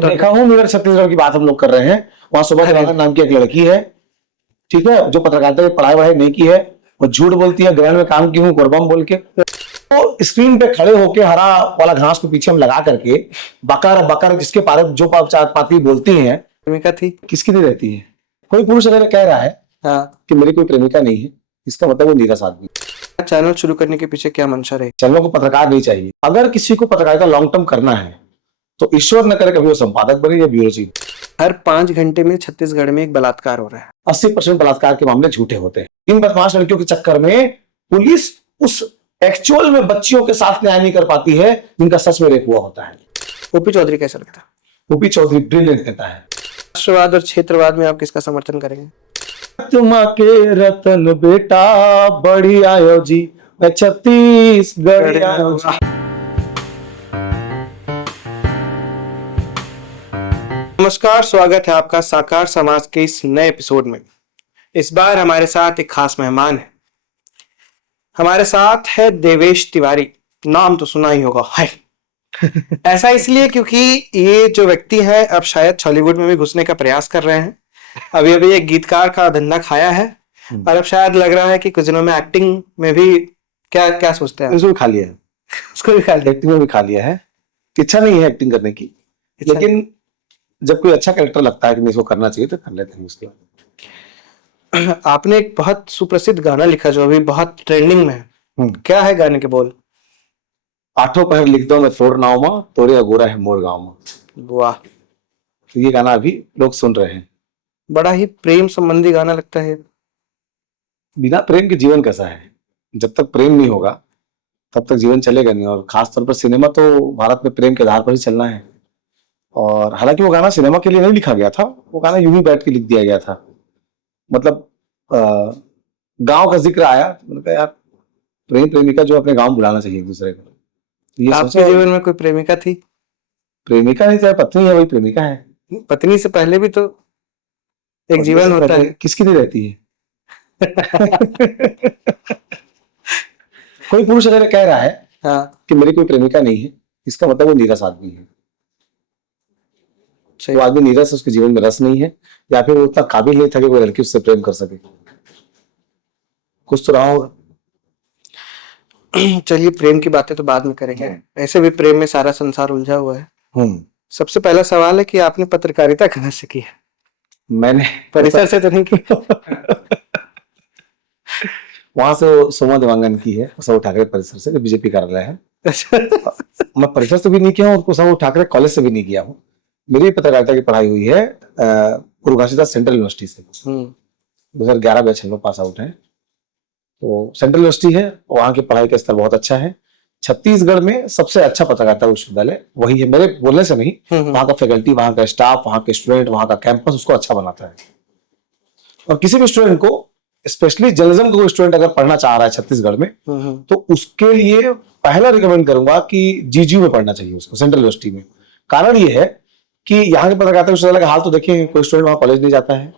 देखा हूँ, मेरे छत्तीसगढ़ की बात हम लोग कर रहे हैं। वहां सुबह देवांगन नाम की एक लड़की है, ठीक है, जो पत्रकारिता की पढ़ाई वढ़ाई नहीं की है, वो झूठ बोलती है, ग्रहण में काम की हूँ कोरबम बोल के। तो स्क्रीन पे खड़े होके हरा वाला घास को पीछे हम लगा करके बकर बकर जिसके पारे जो पाती बोलती हैं, प्रेमिका थी। किसकी नहीं रहती है। कोई पुरुष अगर कह रहा है कि मेरी कोई प्रेमिका नहीं है, इसका मतलब वो नीरस आदमी। चैनल शुरू करने के पीछे क्या मंशा रही? चैनलों को पत्रकार नहीं चाहिए। अगर किसी को पत्रकारिता लॉन्ग टर्म करना है तो ईश्वर न करे कभी वो संपादक बने या ब्यूरो चीफ। हर 5 घंटे में छत्तीसगढ़ में एक बलात्कार हो रहा है। 80% बलात्कार के मामले झूठे होते हैं। इन बदमाश लड़कियों के चक्कर में पुलिस उस एक्चुअल में बच्चियों के साथ न्याय नहीं कर पाती है जिनका सच में रेप हुआ होता है। ओपी चौधरी कैसा लगता है? ओपी चौधरी ब्रिलियंट नेता है। राष्ट्रवाद और क्षेत्रवाद में आप किसका समर्थन करेंगे? तुमा के रतन बेटा बड़ी आयो जी, मैं छत्तीसगढ़ आयो जी। नमस्कार, स्वागत है आपका साकार समाज के इस नए एपिसोड में। इस बार हमारे साथ एक खास मेहमान है। हमारे साथ है देवेश तिवारी। नाम तो सुना ही होगा है। ऐसा इसलिए क्योंकि ये जो व्यक्ति है अब शायद हॉलीवुड में भी घुसने का प्रयास कर रहे हैं। अभी अभी एक गीतकार का धंधा खाया है और अब शायद लग रहा है कि कुछ दिनों में एक्टिंग में भी क्या सोचते हैं? उसको भी खा लिया है, उसको भी खा लिया, एक्टिंग में भी खा लिया है। इच्छा नहीं है एक्टिंग करने की, लेकिन जब कोई अच्छा कैरेक्टर लगता है कि इसको करना चाहिए तो कर लेते हैं उसके बाद। आपने एक बहुत सुप्रसिद्ध गाना लिखा जो अभी बहुत ट्रेंडिंग में है। क्या है गाने के बोल? आठों पहर लिख दो मैं तोड़ नाव मां, तोरे अगोरा है मोर गाँव मां। वाह, तो ये गाना अभी लोग सुन रहे हैं। बड़ा ही प्रेम संबंधी गाना लगता है। बिना प्रेम के जीवन कैसा है? जब तक प्रेम नहीं होगा तब तक जीवन चलेगा नहीं। और खासतौर पर सिनेमा तो भारत में प्रेम के आधार पर ही चलना है। और हालांकि वो गाना सिनेमा के लिए नहीं लिखा गया था, वो गाना यूं ही बैठ के लिख दिया गया था। मतलब गांव का जिक्र आया, मैंने कहा यार प्रेम प्रेमिका जो अपने गांव बुलाना चाहिए एक दूसरे को। तो ये आपके जीवन में कोई प्रेमिका थी? प्रेमिका नहीं, चाहे पत्नी है वही प्रेमिका है। पत्नी से पहले भी तो एक जीवन होता है। किसकी नहीं रहती है। कोई पुरुष अगर कह रहा है कि मेरी कोई प्रेमिका नहीं है, इसका मतलब वो नीरस आदमी है। वो आदमी नीरस, उसके जीवन में रस नहीं है, या फिर वो उतना काबिल नहीं था कि कोई लड़की उससे प्रेम कर सके। कुछ तो रहा होगा। चलिए, प्रेम की बातें तो बाद में करेंगे। ऐसे भी प्रेम में सारा संसार उलझा हुआ है। सबसे पहला सवाल है कि आपने पत्रकारिता कहाँ से की है? मैंने परिसर से तो नहीं की? वहां से सोमा देवांगन की है, उद्धव ठाकरे परिसर से, जो बीजेपी कार्यालय है। मैं परिसर से भी नहीं किया हूँ और उद्धव ठाकरे कॉलेज से भी नहीं किया हूँ। मेरी पत्रकारिता की पढ़ाई हुई है गुरु घासीदास सेंट्रल यूनिवर्सिटी से। 2011 बैच हम लोग पास आउट हैं। तो सेंट्रल यूनिवर्सिटी है, वहाँ की पढ़ाई का स्तर बहुत अच्छा है। छत्तीसगढ़ में सबसे अच्छा पत्रकारिता विश्वविद्यालय वही है, मेरे बोलने से नहीं। वहाँ का फैकल्टी, वहाँ का स्टाफ, वहाँ के स्टूडेंट, वहाँ का कैंपस उसको अच्छा बनाता है। और किसी भी स्टूडेंट को, स्पेशली जर्नलिज्म को स्टूडेंट अगर पढ़ना चाह रहा है छत्तीसगढ़ में, तो उसके लिए पहला रिकमेंड करूंगा कि जीजीयू में पढ़ना चाहिए उसको, सेंट्रल यूनिवर्सिटी में। कारण ये है कि यहाँ के पत्रकारिता विश्वविद्यालय का हाल तो देखिए, कोई स्टूडेंट वहाँ कॉलेज नहीं जाता है,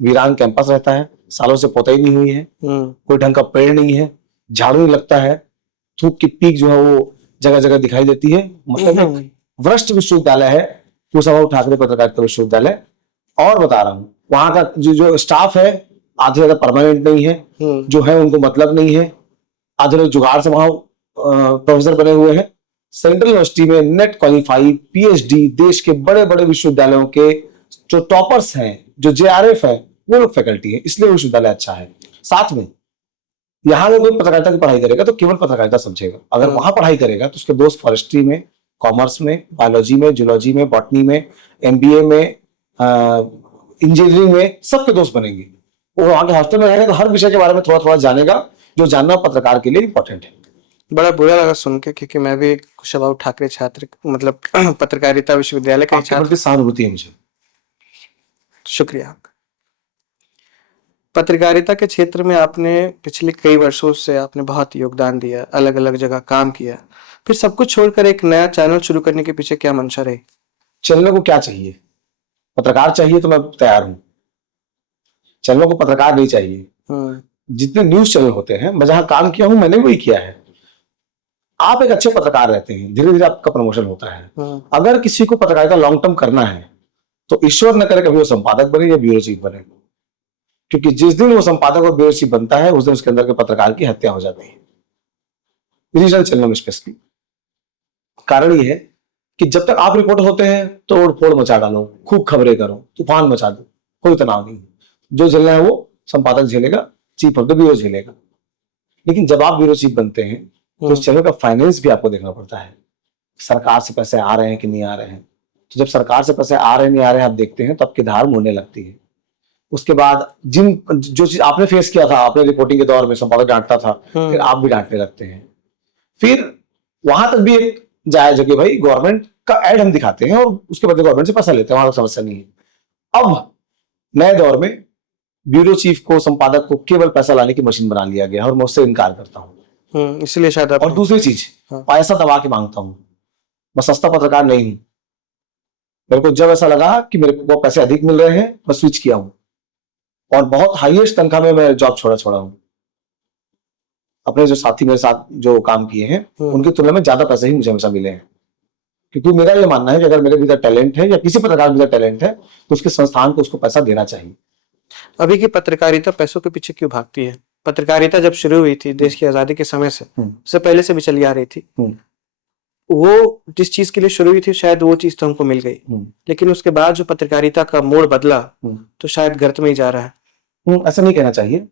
वीरान कैंपस रहता है, सालों से पोताई नहीं हुई है, कोई ढंग का पेड़ नहीं है, झाड़ू नहीं लगता है, थूक की पीक जो है वो जगह जगह दिखाई देती है। मतलब भ्रष्ट विश्वविद्यालय है कुशाभाऊ ठाकरे पत्रकारिता विश्वविद्यालय। और बता रहा हूँ, वहां का जो स्टाफ है आधे ज्यादा परमानेंट नहीं है, जो है उनको मतलब नहीं है, आधे लोग जुगाड़ से वहां प्रोफेसर बने हुए हैं। सेंट्रल यूनिवर्सिटी में नेट क्वालिफाई पीएचडी देश के बड़े बड़े विश्वविद्यालयों के जो टॉपर्स हैं, जो जेआरएफ है, वो लोग फैकल्टी है, इसलिए विश्वविद्यालय अच्छा है। साथ में यहाँ में कोई पत्रकारिता की पढ़ाई करेगा तो केवल पत्रकारिता समझेगा। अगर वहां पढ़ाई करेगा तो उसके दोस्त फॉरेस्ट्री में, कॉमर्स में, बायोलॉजी में, जूलॉजी में, बॉटनी में, एमबीए में, इंजीनियरिंग में, सबके दोस्त बनेंगे। वो वहां के हॉस्टल में रहेगा तो हर विषय के बारे में थोड़ा थोड़ा जानेगा, जो जानना पत्रकार के लिए इंपॉर्टेंट है। बड़ा बुरा लगा सुन के, क्योंकि मैं भी कुशाभाऊ ठाकरे छात्र, मतलब पत्रकारिता विश्वविद्यालय का छात्र। सहानुभूति है मुझे। शुक्रिया आपका। पत्रकारिता के क्षेत्र में आपने पिछले कई वर्षों से आपने बहुत योगदान दिया, अलग अलग जगह काम किया, फिर सब कुछ छोड़कर एक नया चैनल शुरू करने के पीछे क्या मंशा रही? चैनल को क्या चाहिए? पत्रकार चाहिए तो मैं तैयार हूं। चैनलों को पत्रकार नहीं चाहिए। जितने न्यूज चैनल होते हैं, मैं जहां काम किया हूं मैंने वही किया है। आप एक अच्छे पत्रकार रहते हैं, धीरे धीरे आपका प्रमोशन होता है। हम्म, अगर किसी को पत्रकारिता लॉन्ग टर्म करना है तो ईश्वर न करे कभी वो संपादक बने या ब्यूरो चीफ बने, क्योंकि जिस दिन वो संपादक और ब्यूरो चीफ बनता है उस दिन उसके अंदर के पत्रकार की हत्या हो जाती है, रीजनल चैनलों में स्पेशली। कारण ये है कि जब तक आप रिपोर्टर होते हैं तोड़ फोड़ मचा डालो, खूब खबरें करो, तूफान मचा दो, कोई तनाव नहीं। जो झेलना है वो संपादक झेलेगा, चीफ ऑफ द ब्यूरो झेलेगा। लेकिन जब आप ब्यूरो चीफ बनते हैं तो उस चैनल का फाइनेंस भी आपको देखना पड़ता है, सरकार से पैसे आ रहे हैं कि नहीं आ रहे हैं। तो जब सरकार से पैसे आ रहे हैं नहीं आ रहे हैं आप देखते हैं तो आपकी धार मुड़ने लगती है। उसके बाद जो चीज आपने फेस किया था, आपने रिपोर्टिंग के दौर में संपादक डांटता था, फिर आप भी डांटने लगते हैं। फिर वहां तक भी एक जायज है कि भाई गवर्नमेंट का एड हम दिखाते हैं और उसके बदले गवर्नमेंट से पैसा लेते हैं, वहां तक समस्या नहीं है। अब नए दौर में ब्यूरो चीफ को, संपादक को केवल पैसा लाने की मशीन बना लिया गया है और मैं उससे इनकार करता हूँ। इसलिए शायद आप और दूसरी चीज, हाँ। पैसा दबा के मांगता हूँ, मैं सस्ता पत्रकार नहीं हूं। मेरे को जब ऐसा लगा कि मेरे को पैसे अधिक मिल रहे हैं मैं स्विच किया हूं और बहुत हाईएस्ट तनख्वाह में मैं जॉब छोड़ा हूं। अपने जो साथी मेरे साथ जो काम किए हैं उनकी तुलना में ज्यादा पैसे ही मुझे हमेशा मिले हैं, क्योंकि मेरा ये मानना है कि अगर मेरे भीतर टैलेंट है या किसी पत्रकार के भीतर टैलेंट है तो उसके संस्थान को उसको पैसा देना चाहिए। अभी की पत्रकारिता पैसों के पीछे क्यों भागती है? पत्रकारिता जब शुरू हुई थी देश की आजादी के समय से, उससे पहले से भी चली आ रही थी। वो जिस चीज के लिए शुरू हुई थी शायद वो चीज तो हमको मिल गई, लेकिन उसके बाद जो पत्रकारिता का मोड़ बदला तो शायद गर्त में ही जा रहा है। ऐसा नहीं कहना चाहिए।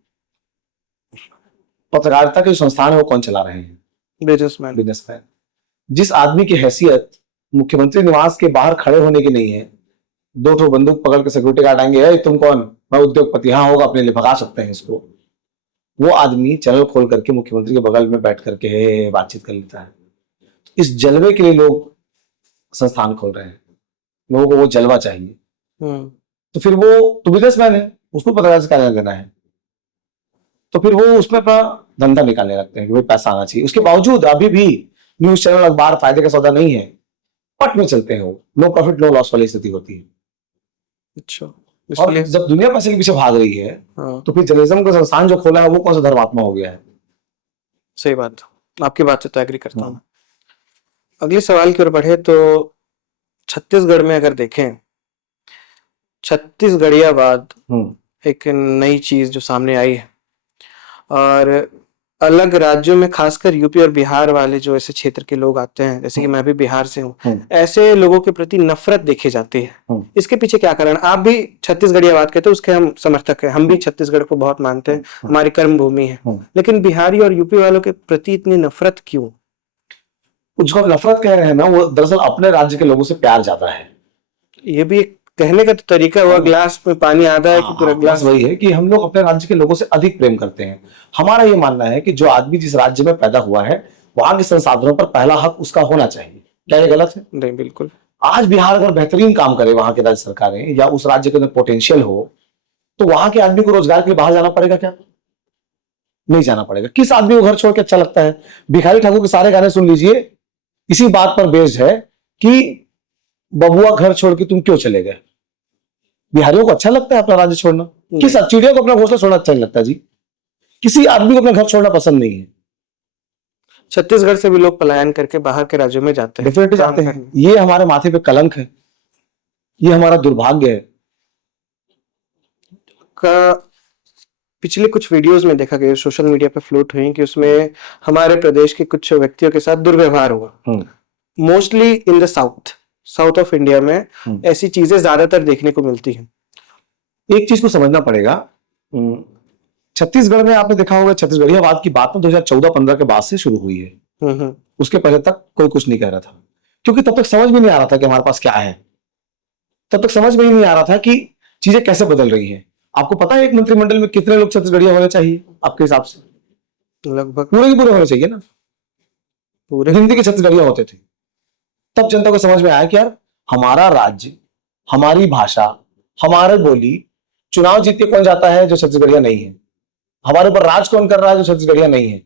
पत्रकारिता के जो संस्थान है वो कौन चला रहे हैं? बिजनेसमैन। जिस आदमी की हैसियत मुख्यमंत्री निवास के बाहर खड़े होने की नहीं है, दो ठो बंदूक पकड़ के सिक्योरिटी गार्ड आएंगे, तुम कौन? मैं उद्योगपति। हाँ होगा, अपने लिए भगा सकते हैं इसको। वो आदमी चैनल खोल करके मुख्यमंत्री के बगल में बैठ करके बातचीत कर लेता है। इस जलवे के लिए लोग संस्थान खोल रहे हैं, लोगों को वो जलवा चाहिए। तो फिर वो तो बिजनेसमैन है, उसको पत्रकार से क्या लेना है, तो फिर वो उसमें अपना धंधा निकालने लगते हैं कि भाई पैसा आना चाहिए। उसके बावजूद अभी भी न्यूज चैनल अखबार फायदे का सौदा नहीं है, पट में चलते हैं, वो नो प्रॉफिट नो लॉस वाली स्थिति होती है। अच्छा, और जब दुनिया पैसे के पीछे भाग रही है तो फिर जर्नलिज्म का संस्थान जो खोला है वो कौन सा धर्मात्मा हो गया है? सही बात, आपकी बात से तो एग्री करता हूँ। अगले सवाल की ओर बढ़े तो छत्तीसगढ़ में अगर देखें, छत्तीसगढ़ियावाद एक नई चीज जो सामने आई है और अलग राज्यों में खासकर यूपी और बिहार वाले जो ऐसे क्षेत्र के लोग आते हैं, जैसे कि मैं भी बिहार से हूँ, ऐसे लोगों के प्रति नफरत देखी जाती है। इसके पीछे क्या कारण? आप भी छत्तीसगढ़ियावाद कहते हो, उसके हम समर्थक हैं, हम भी छत्तीसगढ़ को बहुत मानते हैं, हमारी कर्म भूमि है, लेकिन बिहारी और यूपी वालों के प्रति इतनी नफरत क्यों? उसको नफरत कह रहे हैं ना, वो दरअसल अपने राज्य के लोगों से प्यार ज्यादा है। ये भी एक कहने का तो तरीका हुआ, गिलास में पानी आधा है कि पूरा गिलास। वही है कि हम लोग अपने राज्य के लोगों से अधिक प्रेम करते हैं। हमारा ये मानना है कि जो आदमी जिस राज्य में पैदा हुआ है वहां के संसाधनों पर पहला हक उसका होना चाहिए। क्या ये गलत है? नहीं, बिल्कुल। आज बिहार अगर बेहतरीन काम करे, वहां की राज्य सरकारें, या उस राज्य के अंदर पोटेंशियल हो, तो वहां के आदमी को रोजगार के लिए बाहर जाना पड़ेगा क्या? नहीं जाना पड़ेगा। किस आदमी को घर छोड़ के अच्छा लगता है? भिखारी ठाकुर के सारे गाने सुन लीजिए, इसी बात पर बेस्ड है कि बबुआ घर छोड़ के तुम क्यों चले गए। बिहारियों को अच्छा लगता है अपना राज्य छोड़ना? किस चिड़ियों को अपना घोंसला छोड़ना अच्छा नहीं लगता जी? किसी आदमी को अपना घर छोड़ना पसंद नहीं है। छत्तीसगढ़ से भी लोग पलायन करके बाहर के राज्यों में जाते हैं, डेफिनेटली जाते हैं। ये हमारे माथे पे कलंक है, ये हमारा दुर्भाग्य है। का पिछले कुछ वीडियोस में देखा गया, सोशल मीडिया पे फ्लोट हुई, कि उसमें हमारे प्रदेश के कुछ व्यक्तियों के साथ दुर्व्यवहार हुआ। Mostly in the south of India में ऐसी चीजें ज्यादातर देखने को मिलती हैं। एक चीज को समझना पड़ेगा, छत्तीसगढ़ में आपने देखा होगा छत्तीसगढ़ियावाद की बात 2014-15 के बाद से शुरू हुई है। उसके पहले तक कोई कुछ नहीं कह रहा था, क्योंकि तब तक समझ में नहीं आ रहा था कि हमारे पास क्या है। तब तक समझ में ही नहीं आ रहा था कि चीजें कैसे बदल रही है। आपको पता है एक मंत्रिमंडल में कितने लोग छत्तीसगढ़िया होने चाहिए आपके हिसाब से? लगभग पूरे के पूरे होने चाहिए ना, पूरे हिंदी के छत्तीसगढ़िया होते थे। तब जनता को समझ में आया कि यार हमारा राज्य, हमारी भाषा, हमारी बोली, चुनाव जीत के कौन जाता है जो छत्तीसगढ़िया नहीं है, हमारे ऊपर राज कौन कर रहा है जो छत्तीसगढ़िया नहीं है।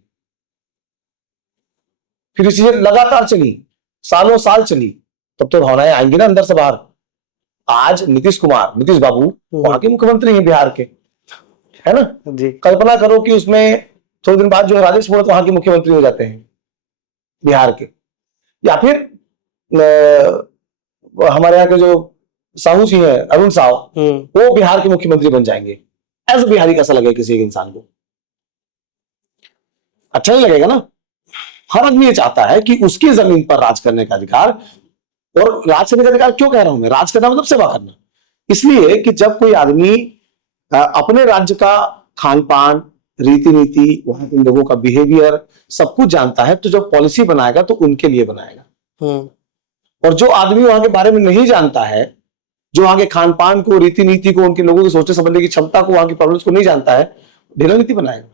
फिर ये चीजें लगातार चली, सालों साल चली, तब तो भावनाएं आएंगी ना अंदर से बाहर। आज नीतीश बाबू वहां के मुख्यमंत्री हैं बिहार के, है ना जी। कल्पना करो कि उसमें थोड़े दिन बाद जो राजेश मूणत वहां के मुख्यमंत्री हो जाते हैं, बिहार के, या फिर हमारे यहाँ के जो साहू जी हैं, अरुण साहू, वो बिहार के मुख्यमंत्री बन जाएंगे। ऐसे बिहारी कैसा लगेगा किसी एक इंसान को? अच्छा नहीं लगेगा ना। हर आदमी ये चाहता है कि उसकी जमीन पर राज करने का अधिकार, और राज करने का अधिकार क्यों कह रहा हूं मैं, राज करना मतलब सेवा करना। इसलिए कि जब कोई आदमी अपने राज्य का खान पान, रीति नीति, वहां के लोगों का बिहेवियर सब कुछ जानता है, तो जब पॉलिसी बनाएगा तो उनके लिए बनाएगा। और जो आदमी वहां के बारे में नहीं जानता है, जो वहां के खान पान को, रीति नीति को, उनके लोगों के सोचने समझने की क्षमता को, वहां की प्रॉब्लम्स को नहीं जानता है, ढेला नीति बनाएगा।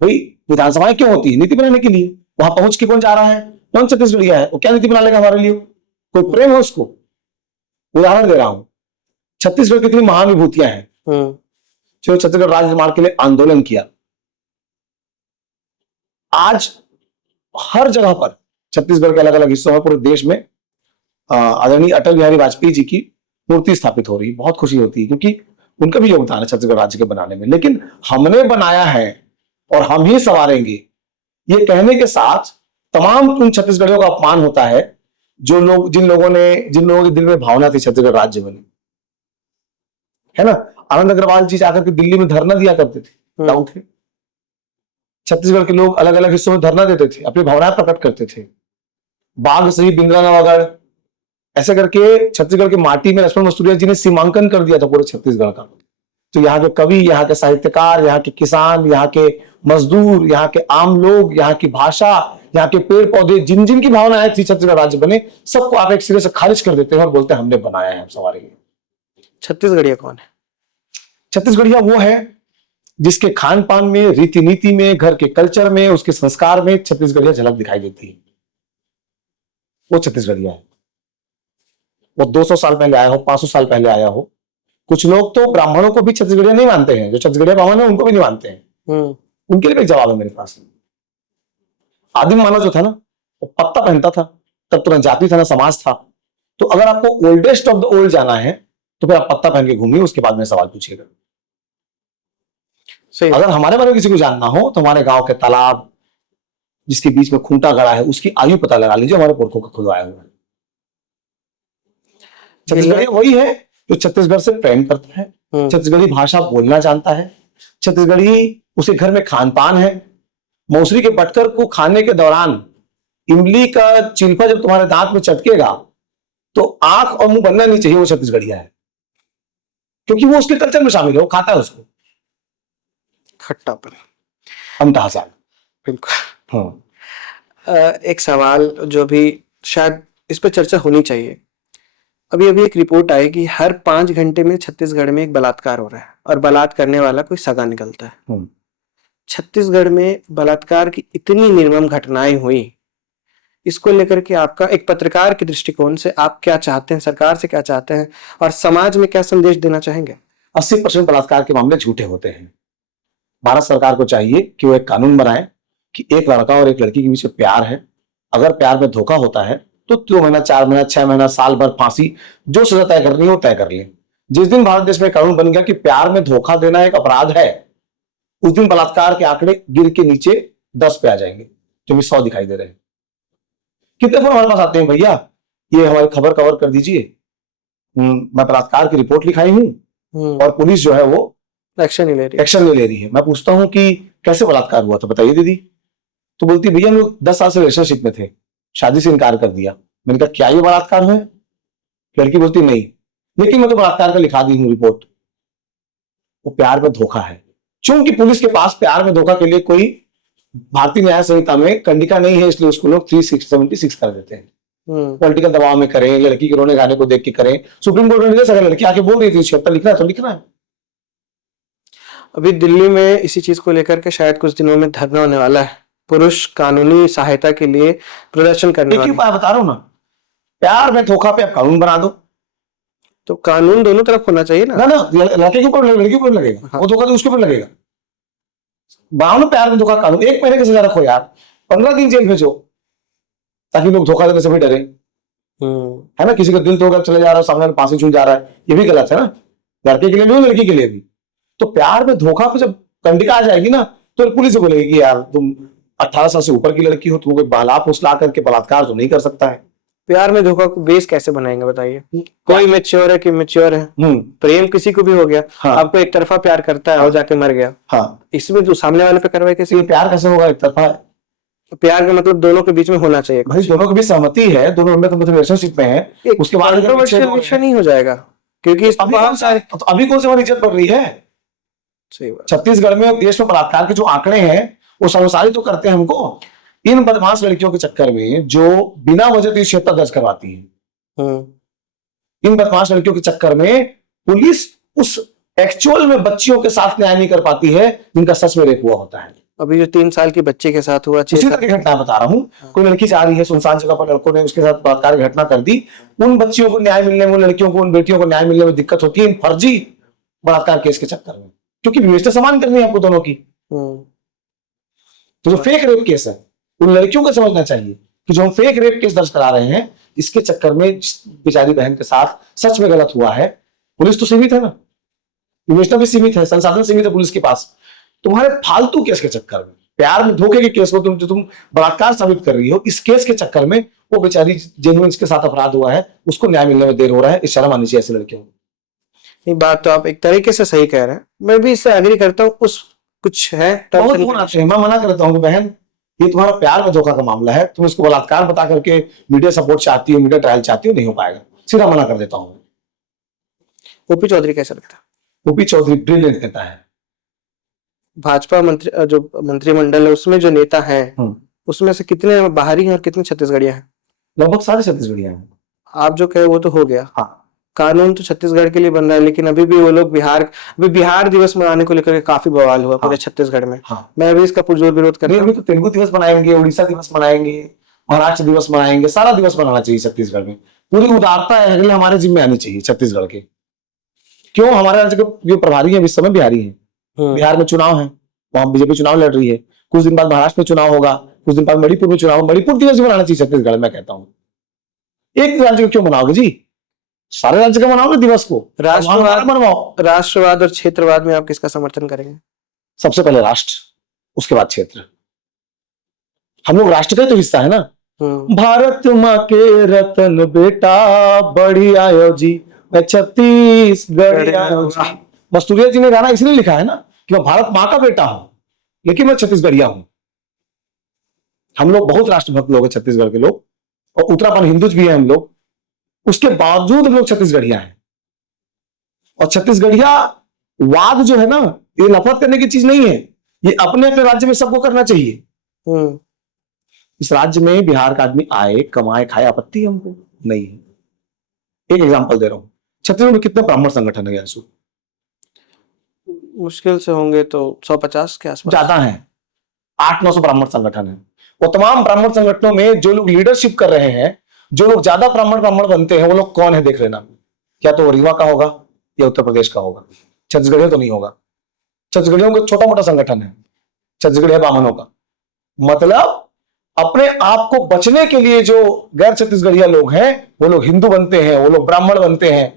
भाई विधानसभाएं क्यों होती है? नीति बनाने के लिए। वहां पहुंच के कौन जा रहा है? कौन छत्तीसगढ़िया है, वो क्या नीति बना लेगा हमारे लिए? कोई प्रेम है उसको? उदाहरण दे रहा हूं, छत्तीसगढ़ की कितनी महान विभूतियां हैं जो छत्तीसगढ़ राज्य निर्माण के लिए आंदोलन किया। आज हर जगह पर छत्तीसगढ़ के अलग अलग हिस्सों में, पूरे देश में आदरणीय अटल बिहारी वाजपेयी जी की मूर्ति स्थापित हो रही है। बहुत खुशी होती है, क्योंकि उनका भी योगदान है छत्तीसगढ़ राज्य के बनाने में। लेकिन हमने बनाया है और हम ही संवारेंगे, ये कहने के साथ तमाम उन छत्तीसगढ़ियों का अपमान होता है जिन लोगों के दिल में भावना थी छत्तीसगढ़ राज्य बने, है ना। आनंद अग्रवाल जी जाकर के दिल्ली में धरना दिया करते थे, डाउन थे। छत्तीसगढ़ के लोग अलग अलग हिस्सों में धरना देते थे, अपनी भावनाएं प्रकट करते थे। बाघ सही बिंद्रा नवागढ़, ऐसे करके छत्तीसगढ़ की माटी में लक्ष्मण मस्तूरिया जी ने सीमांकन कर दिया था पूरे छत्तीसगढ़ का। तो यहाँ के कवि, यहाँ के साहित्यकार, यहाँ के किसान, यहाँ के मजदूर, यहाँ के आम लोग, यहाँ की भाषा, यहाँ के पेड़ पौधे, जिन जिन की भावनाएं थी छत्तीसगढ़ राज्य बने, सबको आप एक सिरे से खारिज कर देते हैं और बोलते हैं हमने बनाया है, हम सवारेंगे। छत्तीसगढ़िया कौन है? छत्तीसगढ़िया वो है जिसके खान पान में, रीति नीति में, घर के कल्चर में, उसके संस्कार में छत्तीसगढ़िया झलक दिखाई देती है। वो छत्तीसगढ़िया है। वो 200 साल पहले आया हो, 500 साल पहले आया हो। कुछ लोग तो ब्राह्मणों को भी छत्तीसगढ़िया नहीं मानते हैं, जो छत्तीसगढ़िया ब्राह्मण है उनको भी नहीं मानते हैं। उनके लिए भी जवाब है मेरे पास। आदिम मानव जो था ना, वो पत्ता पहनता था, तब तो ना जाति था ना समाज था। तो अगर आपको ओल्डेस्ट ऑफ द ओल्ड जाना है तो फिर आप पत्ता पहन के घूमिए, उसके बाद में सवाल पूछिएगा। अगर हमारे बारे में किसी को जानना हो तो हमारे गांव के तालाब जिसके बीच में खूंटा गड़ा है, उसकी आयु पता लगा लीजिए, हमारे पुरखों का खुदवाया हुआ है। छत्तीसगढ़ी वही है जो छत्तीसगढ़ से प्रेम करता है, छत्तीसगढ़ी भाषा बोलना जानता है, छत्तीसगढ़ी उसके घर में खान पान है। मौसरी के बटकर को खाने के दौरान इमली का चिल्फा जब तुम्हारे दांत में चटकेगा तो आंख और मुंह बनना नहीं चाहिए, वो छत्तीसगढ़िया है, क्योंकि वो उसके कल्चर में शामिल है, वो खाता है उसको। खट्टापन, अमता हसान। बिल्कुल। एक सवाल जो भी शायद इस पर चर्चा होनी चाहिए। अभी अभी एक रिपोर्ट आई कि हर 5 घंटे में छत्तीसगढ़ में एक बलात्कार हो रहा है और बलात्कार करने वाला कोई सगा निकलता है। छत्तीसगढ़ में बलात्कार की इतनी निर्मम घटनाएं हुई, इसको लेकर के आपका एक पत्रकार के दृष्टिकोण से आप क्या चाहते हैं, सरकार से क्या चाहते हैं और समाज में क्या संदेश देना चाहेंगे? 80% बलात्कार के मामले झूठे होते हैं। भारत सरकार को चाहिए कि वो एक कानून बनाए कि एक लड़का और एक लड़की के बीच में प्यार है, अगर प्यार में धोखा होता है तो 2 महीना, 4 महीना, 6 महीना, साल भर फांसी, जो सजा तय करनी हो तय कर ले। जिस दिन भारत देश में कानून बन गया कि प्यार में धोखा देना एक अपराध है, उस दिन बलात्कार के आंकड़े गिर के नीचे 10 पे आ जाएंगे, जो भी 100 दिखाई दे रहे हैं। कितने फोन हमारे पास आते हैं, भैया ये हमारी खबर कवर कर दीजिए, मैं बलात्कार की रिपोर्ट लिखाई हूं और पुलिस जो है वो एक्शन नहीं ले रही है। मैं पूछता हूं कि कैसे बलात्कार हुआ था, बताइए दीदी। तो बोलती भैया हम लोग 10 साल से रिलेशनशिप में थे, शादी से इनकार कर दिया। मैंने कहा क्या ये बलात्कार है? लड़की बोलती नहीं, लेकिन मैं तो बलात्कार का लिखा दी हूं रिपोर्ट। वो प्यार में धोखा है। चूंकि पुलिस के पास प्यार में धोखा के लिए कोई भारतीय न्याय संहिता में कंडिका नहीं है, इसलिए उसको लोग 376 कर देते हैं। पॉलिटिकल दबाव में करें, लड़की के रोने गाने को देख के करें। सुप्रीम कोर्ट ने नहीं दे सका, लड़की आके बोल रही थी 76 लिखना है तो लिखना है। अभी दिल्ली में इसी चीज को लेकर के शायद कुछ दिनों में धरना होने वाला है, पुरुष कानूनी सहायता के लिए प्रदर्शन करने वाले। उपाय बता रहा हूं ना, प्यार में धोखा पे आप कानून बना दो, तो कानून दोनों तरफ होना चाहिए ना। लड़के के ऊपर लड़की के ऊपर लगेगा। हाँ। वो धोखा तो उसके ऊपर लगेगा। बावन प्यार में धोखा कानून 1 महीने की सजा रखो यार, 15 दिन जेल भेजो, ताकि लोग धोखा देने से भी डरे, है ना। किसी का दिल तोड़कर चले जा रहा है, सामने फांसी छूट जा रहा है, ये भी गलत है ना, लड़के के लिए भी लड़की के लिए भी। तो प्यार में धोखा पे जब कंडिका आ जाएगी ना, तो पुलिस बोलेगी कि यार तुम 18 साल से ऊपर की लड़की हो, तुम कोई बहला फुसला करके बलात्कार तो नहीं कर सकता है। प्यार में धोखा को बेस कैसे बनाएंगे बताइए? कोई मैच्योर है कि मैच्योर है? हम्म। प्रेम किसी को भी हो गया, हाँ। आपको एक तरफा प्यार करता है और जाके मर गया, हाँ, इसमें जो सामने वाले पे कार्रवाई कैसे? ये प्यार कैसे होगा? एक तरफा है प्यार का मतलब दोनों के बीच में होना चाहिए भाई, दोनों की भी सहमति है, दोनों में तो मतलब रिलेशनशिप में है। उसके बाद कंट्रोवर्शियल विषय नहीं हो जाएगा, क्योंकि इस बहुत सारे तो अभी कौन सी हमारी इज्जत बढ़ रही है? सही बात। छत्तीसगढ़ में और देश में बलात्कार के जो आंकड़े हैं वो सर्वसारी तो करते हैं हमको। इन बदमाश लड़कियों के चक्कर में जो बिना वजह 376 दर्ज करवाती है, इन बदमाश लड़कियों के चक्कर में पुलिस उस एक्चुअल में बच्चियों के साथ न्याय नहीं कर पाती है जिनका सच में रेप हुआ होता है। अभी जो 3 साल की बच्चे के साथ हुआ, उसी तरह की घटना बता रहा हूँ। कोई लड़की जा रही है, सुनसान जगह पर लड़कों ने उसके साथ बलात्कार की घटना कर दी, उन बच्चियों को न्याय मिलने में, उन लड़कियों को, उन बेटियों को न्याय मिलने में दिक्कत होती है इन फर्जी बलात्कार केस के चक्कर में, क्योंकि विवेचना समान करनी है आपको दोनों की। तो जो फेक रेप केस है उन लड़कियों को समझना चाहिए कि जो हम फेक रेप केस दर्ज करा रहे हैं, इसके चक्कर में बेचारी बहन के साथ सच में गलत हुआ है। पुलिस तो सीमित है ना, विवेचना भी सीमित है, संसाधन सीमित है पुलिस के पास। तुम्हारे फालतू केस के चक्कर में, प्यार में धोखे के केस को तुम बलात्कार साबित कर रही हो, इस केस के चक्कर में वो बेचारी जेन्युइन के साथ अपराध हुआ है, उसको न्याय मिलने में देर हो रहा है। इस शर्म आनी चाहिए ऐसी लड़कियों को। ये बात तो आप एक तरीके से सही कह रहे हैं, मैं भी इससे एग्री करता हूँ। उस कुछ है बहुत फोन आते हैं, मैं मना करता हूँ बहन ये तुम्हारा प्यार में धोखा का मामला है, तुम इसको बलात्कार बता करके मीडिया सपोर्ट चाहती हो, मीडिया ट्रायल चाहती हो, नहीं हो पाएगा, सीधा मना कर देता हूँ। ओपी चौधरी कैसा लगता है? ओपी चौधरी ब्रिलियंट नेता है। भाजपा मंत्री जो मंत्रिमंडल है उसमें जो नेता है उसमें से कितने बाहरी हैं और कितने छत्तीसगढ़िया हैं? लगभग सारे छत्तीसगढ़िया हैं। आप जो कहे वो तो हो गया, हाँ। कानून तो छत्तीसगढ़ के लिए बन रहा है, लेकिन अभी भी वो लोग अभी बिहार दिवस मनाने को लेकर के काफी बवाल हुआ पूरे छत्तीसगढ़ में। मैं भी इसका पुरजोर विरोध कर रहा हूँ। अभी तो तेलुगु दिवस मनाएंगे, उड़ीसा दिवस मनाएंगे, महाराष्ट्र दिवस मनाएंगे, सारा दिवस मनाना चाहिए छत्तीसगढ़ में। पूरी उदारता है अगले हमारे जिम्मे आनी चाहिए छत्तीसगढ़ के। क्यों? हमारे राज्य के जो प्रभारी है इस समय बिहारी है, बिहार में चुनाव है, वहां बीजेपी चुनाव लड़ रही है, कुछ दिन बाद महाराष्ट्र में चुनाव होगा, कुछ दिन बाद मणिपुर में चुनाव, मणिपुर दिवस भी मनाना चाहिए छत्तीसगढ़ में। कहता हूँ एक राज्य को क्यों मनाओगे जी, सारे राज्य का मनाओ ना दिवस को। राष्ट्रवाद मनवाओ। राष्ट्रवाद और क्षेत्रवाद में आप किसका समर्थन करेंगे? सबसे पहले राष्ट्र, उसके बाद क्षेत्र। हम लोग राष्ट्र का तो हिस्सा है ना। भारत माँ के रतन बेटा बड़ी आयो जी, मैं छत्तीसगढ़ आयो जी। मस्तूरिया जी ने गाना इसलिए लिखा है ना कि मैं भारत माँ का बेटा हूं, लेकिन मैं छत्तीसगढ़िया हूं। हम लोग बहुत राष्ट्रभक्त लोग हैं छत्तीसगढ़ के लोग, और उत्तराखंड हिंदुज भी हैं हम लोग, उसके बावजूद हम लोग छत्तीसगढ़िया हैं। और छत्तीसगढ़िया वाद जो है ना, ये नफरत करने की चीज नहीं है, ये अपने अपने राज्य में सबको करना चाहिए। इस राज्य में बिहार का आदमी आए, कमाए, खाए, आपत्ति हमको नहीं है। एक एग्जांपल दे रहा हूं, छत्तीसगढ़ में कितने ब्राह्मण संगठन है? मुश्किल से होंगे तो 150 के आसपास, ज्यादा है, 800-900 ब्राह्मण संगठन है। और तमाम ब्राह्मण संगठनों में जो लोग लीडरशिप कर रहे हैं, जो लोग ज्यादा ब्राह्मण बनते हैं, वो लोग कौन है देख लेना। या तो रीवा का होगा या उत्तर प्रदेश का होगा, छत्तीसगढ़िया तो नहीं होगा। छत्तीसगढ़ियों का छोटा मोटा संगठन है छत्तीसगढ़िया ब्राह्मणों का। मतलब अपने आप को बचने के लिए जो गैर छत्तीसगढ़िया लोग हैं, वो लोग हिंदू बनते हैं, वो लोग ब्राह्मण बनते हैं,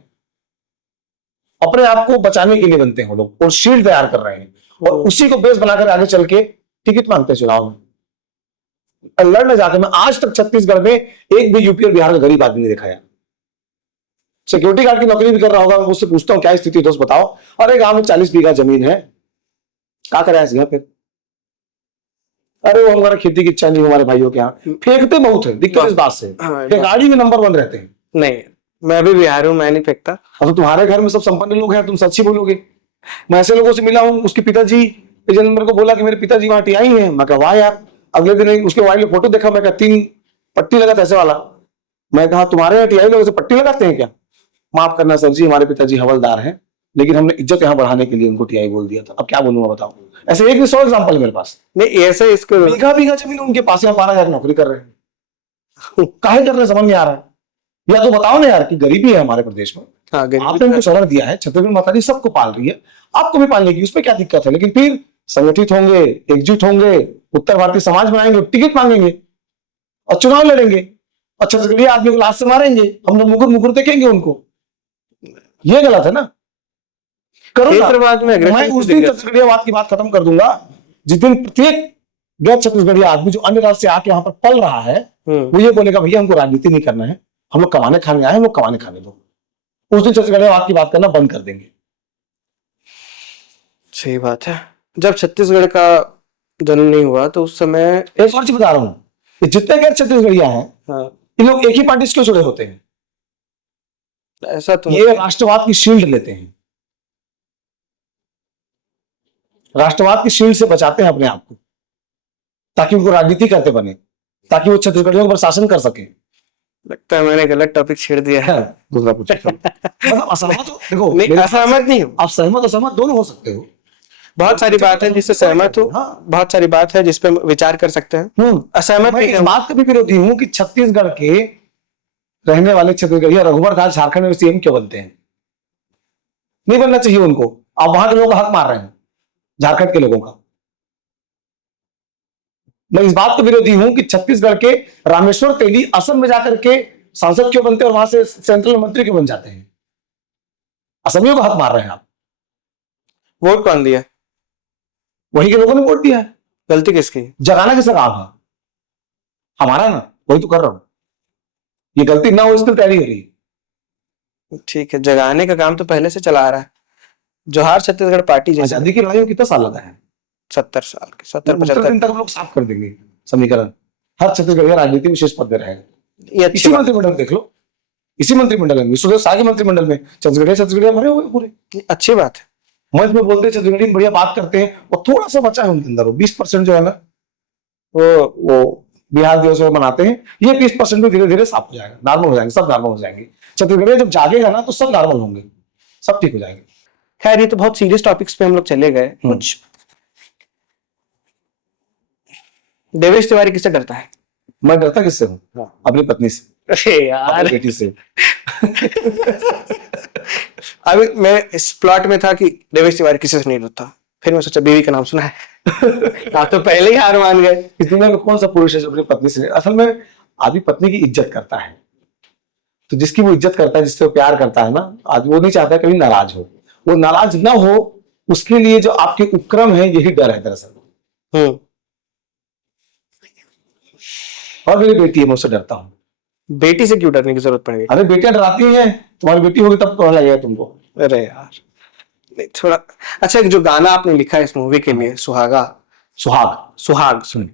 अपने आप को बचाने के लिए बनते हैं वो लोग, और शील्ड तैयार कर रहे हैं, और उसी को बेस बनाकर आगे चल के टिकट मांगते हैं चुनाव में। लड़ने जाते में आज तक छत्तीसगढ़ में एक भी यूपी और बिहार का गरीब आदमी नहीं देखा है। सिक्योरिटी गार्ड की नौकरी भी कर रहा होगा, मैं उससे पूछता हूँ क्या स्थिति दोस्त बताओ, अरे गांव में 40 बीघा जमीन है, क्या करे ऐसे फिर? अरे वो हमारा खेती की इच्छा नहीं हमारे भाइयों के यहाँ, फेंकते बहुत है। दिक्कत इस बात से, गाड़ी में नंबर 1 रहते हैं। नहीं, मैं भी बिहार हूं, मैं नहीं फेंकता। अब तो तुम्हारे घर में सब संपन्न लोग हैं, तुम सच्ची बोलोगे। मैं ऐसे लोगों से मिला हूँ, उसके पिताजी मेरे को बोला कि मेरे पिताजी वहां टीआई हैं। मैं कहा वाह यार। अगले दिन उसके मोबाइल में फोटो देखा, मैं कहा 3 पट्टी लगा ऐसे वाला। मैं कहा तुम्हारे यहाँ टीआई लोग ऐसे पट्टी लगाते हैं क्या? माफ करना सर जी, हमारे पिताजी हवलदार हैं, लेकिन हमने इज्जत यहाँ बढ़ाने के लिए उनको टीआई बोल दिया था। अब क्या बोलूंगा बताओ? ऐसे एक भी 100 एग्जाम्पल मेरे पास। नहीं ऐसे इसको बीघा जमीन उनके पास, यहाँ 12,000 नौकरी कर रहे हैं। काहे कर रहे हैं समझ नहीं आ रहा है। या तो बताओ ना यार कि गरीबी है हमारे प्रदेश में, आपने उनको शरण दिया है, छत्तीसगढ़ माता जी सबको पाल रही है, आपको भी पालने की, उसमें क्या दिक्कत है? लेकिन फिर संगठित होंगे, एकजुट होंगे, उत्तर भारतीय समाज बनाएंगे, टिकट मांगेंगे और चुनाव लड़ेंगे, और छत्तीसगढ़िया आदमी को लाश से मारेंगे, हम लोग मुकुर देखेंगे उनको। ये गलत है ना। करो ना। मैं उस दिन छत्तीसगढ़ियावाद की बात खत्म कर दूंगा जिस दिन प्रत्येक गैर छत्तीसगढ़ी आदमी जो अन्य राज्य से आके यहाँ पर पल रहा है, वो ये बोलेगा भैया हमको राजनीति नहीं करना है, हम लोग कमाने खाने आए, हम लोग कमाने खाने दो, उस दिन छत्तीसगढ़ की बात करना बंद कर देंगे। सही बात है। जब छत्तीसगढ़ का जन्म नहीं हुआ तो उस समय एक और चीज बता रहा हूँ, कि जितने गैर छत्तीसगढ़िया हैं, हाँ, इन लोग एक ही पार्टी से क्यों जुड़े होते हैं? ऐसा तो ये राष्ट्रवाद की शील्ड लेते हैं, राष्ट्रवाद की शील्ड से बचाते हैं अपने आप को, ताकि उनको राजनीति करते बने, ताकि वो छत्तीसगढ़ियों पर शासन कर सके। लगता है मैंने गलत टॉपिक छेड़ दिया है। दूसरा पूछो। मतलब असहमत हो, देखो नहीं, मेरे असहमत नहीं हूँ। आप सहमत असहमत दोनों हो सकते हो। बहुत सारी बात है जिससे सहमत हूँ, हाँ। बहुत सारी बात है जिस पे विचार कर सकते हैं। असहमत मैं नहीं इस हूँ। बात का भी विरोधी हूँ कि छत्तीसगढ़ के रहने वाले छत्तीसगढ़िया रघुवर दास झारखंड में सीएम क्यों बनते हैं? नहीं बनना चाहिए उनको। आप वहां के लोगों का हक मार रहे हैं, झारखंड के लोगों का। मैं इस बात का विरोधी हूं कि छत्तीसगढ़ के रामेश्वर तेली असम में जाकर के सांसद क्यों बनते हैं और वहां से सेंट्रल मंत्री क्यों बन जाते हैं? असमियों का हक मार रहे हैं आप। वोट कौन दिया? वही के लोगों ने वोट दिया है। गलती किसकी? जगाना किसका काम है? हमारा ना, वही तो कर रहा हूं। ये गलती ना हो इसकी तैयारी हो रही है। ठीक है, जगाने का काम तो पहले से चला आ रहा है। जोहार छत्तीसगढ़ पार्टी जैसे आजादी की लड़ाई में कितना साल लगा है? 70 साल के 70 70 75। दिन तक हम लोग साफ कर देंगे समीकरण। हर छत्तीसगढ़िया राजनीति में शीर्ष पद पे रहेगा। ये अच्छी इसी बात, मंत्रिमंडल देख लो, इसी मंत्रिमंडल में विश्व शाह के मंत्रिमंडल में छत्तीसगढ़िया भरे हुए पूरे। अच्छी बात है। मंच में बोलते हैं छत्तीसगढ़ी में बढ़िया बात करते हैं, और थोड़ा सा बचा है उनके अंदर, वो 20% जो है ना, वो बिहार दिवस में मनाते हैं। ये 20% भी धीरे धीरे साफ हो जाएगा, नॉर्मल हो जाएंगे, सब नॉर्मल हो जाएंगे। छत्तीसगढ़ जब जागेगा ना तो सब नॉर्मल होंगे, सब ठीक हो जाएंगे। खैर, ये तो बहुत सीरियस टॉपिक्स पे हम लोग चले गए। कुछ देवेश तिवारी किससे डरता है? मैं डरता किससे हूँ? अपनी पत्नी से, अरे यार, अपनी बेटी से। अभी मैं इस प्लॉट में था कि देवेश तिवारी किसी से नहीं डरता, फिर मैं सोचा बीवी का नाम सुना है। आप तो पहले ही हार मान गए। इस दुनिया में कौन सा पुरुष है जो अपनी पत्नी से? असल में आदमी पत्नी की इज्जत करता है, तो जिसकी वो इज्जत करता है, जिससे वो प्यार करता है ना, आदमी वो नहीं चाहता है कभी नाराज हो। वो नाराज ना हो, उसके लिए जो आपके उपक्रम है, यही डर है दरअसल। और मेरी बेटी है, मैं उससे डरता हूँ। बेटी से क्यों डरने की जरूरत पड़ गई? अरे बेटियां डराती हैं, तुम्हारी बेटी होगी तब तो लगेगा तुमको। अरे यार, नहीं थोड़ा। अच्छा, जो गाना आपने लिखा है इस मूवी के लिए, सुहाग,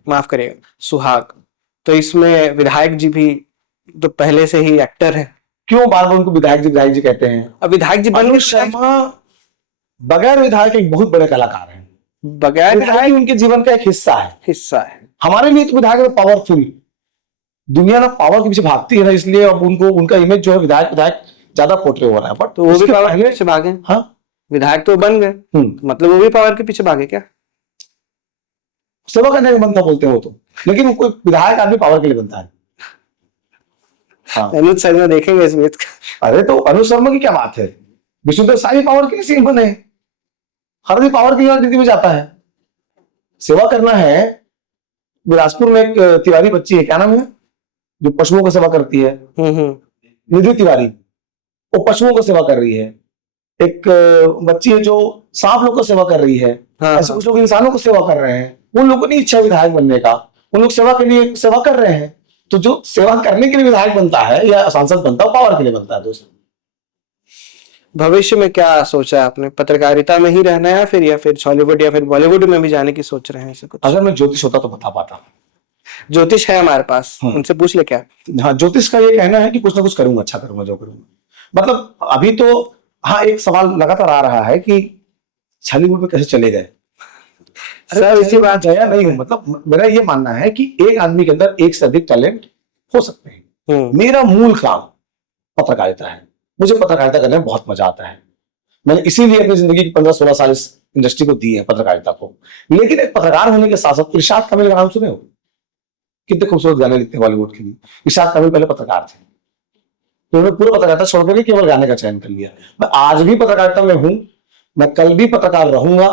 माफ करिएगा, सुहाग, तो इसमें विधायक जी भी तो पहले से ही एक्टर है। क्यों बार बार उनको विधायक जी कहते हैं? अब विधायक जी बन अनुज शर्मा बगैर विधायक एक बहुत बड़े कलाकार हैं। बगैर विधायक उनके जीवन का एक हिस्सा है। हमारे लिए तो विधायक पावरफुल, दुनिया ना पावर के पीछे भागती है ना, इसलिए अब उनको उनका इमेज जो है विधायक ज्यादा पोर्ट्रे हो रहा है। बट तो वो भी पावर के पीछे भागे। हाँ, विधायक तो बन गए, मतलब वो भी पावर के पीछे भागे क्या? सेवा करने का बनता बोलते हैं वो तो, लेकिन कोई विधायक आदमी पावर के लिए बनता है। हाँ। अनुज शर्मा देखेंगे इसमें। अरे तो अनुज शर्मा की क्या बात है? विष्णुदेव साई पावर के लिए सीएम बने, हर भी पावर की राजनीति में जाता है। सेवा करना है। बिलासपुर में एक तिवारी बच्ची है, क्या नाम है, जो पशुओं की सेवा करती है, निधि तिवारी, वो पशुओं की सेवा कर रही है। एक बच्ची है जो सांप लोग को सेवा कर रही है। हाँ, ऐसे कुछ लोग इंसानों को सेवा कर रहे हैं। उन लोगों की इच्छा विधायक बनने का, उन लोग सेवा के लिए सेवा कर रहे हैं। तो जो सेवा करने के लिए विधायक बनता है या सांसद बनता है, वो पावर के लिए बनता है। दोस्तों, भविष्य में क्या सोचा है आपने? पत्रकारिता में ही रहना है या फिर हॉलीवुड या फिर बॉलीवुड में भी जाने की सोच रहे हैं? ऐसे कुछ? अगर मैं ज्योतिष होता तो बता पाता। ज्योतिष है हमारे पास, उनसे पूछ ले क्या। हाँ, ज्योतिष का ये कहना है कि कुछ ना कुछ करूंगा, अच्छा करूंगा जो करूंगा। मतलब अभी तो हाँ, एक सवाल लगातार आ रहा है कि हॉलीवुड में कैसे चले गए। सब इसी बात गया नहीं हूं, मतलब मेरा ये मानना है कि एक आदमी के अंदर एक से अधिक टैलेंट हो सकते हैं। मेरा मूल काम पत्रकारिता है। मुझे पत्रकारिता करने में बहुत मजा आता है। मैंने इसीलिए अपनी जिंदगी की 15-16 साल इस इंडस्ट्री को दी है, पत्रकारिता को। लेकिन एक पत्रकार होने के साथ साथ, इरशाद कामिल का नाम सुने हो? कितने खूबसूरत गाने लिखते हैं बॉलीवुड के लिए। इरशाद कामिल पहले पत्रकार थे, तो उन्होंने पूरा पत्रकारिता छोड़ करके केवल गाने का चयन कर लिया। मैं आज भी पत्रकारिता में हूं, मैं कल भी पत्रकार रहूंगा,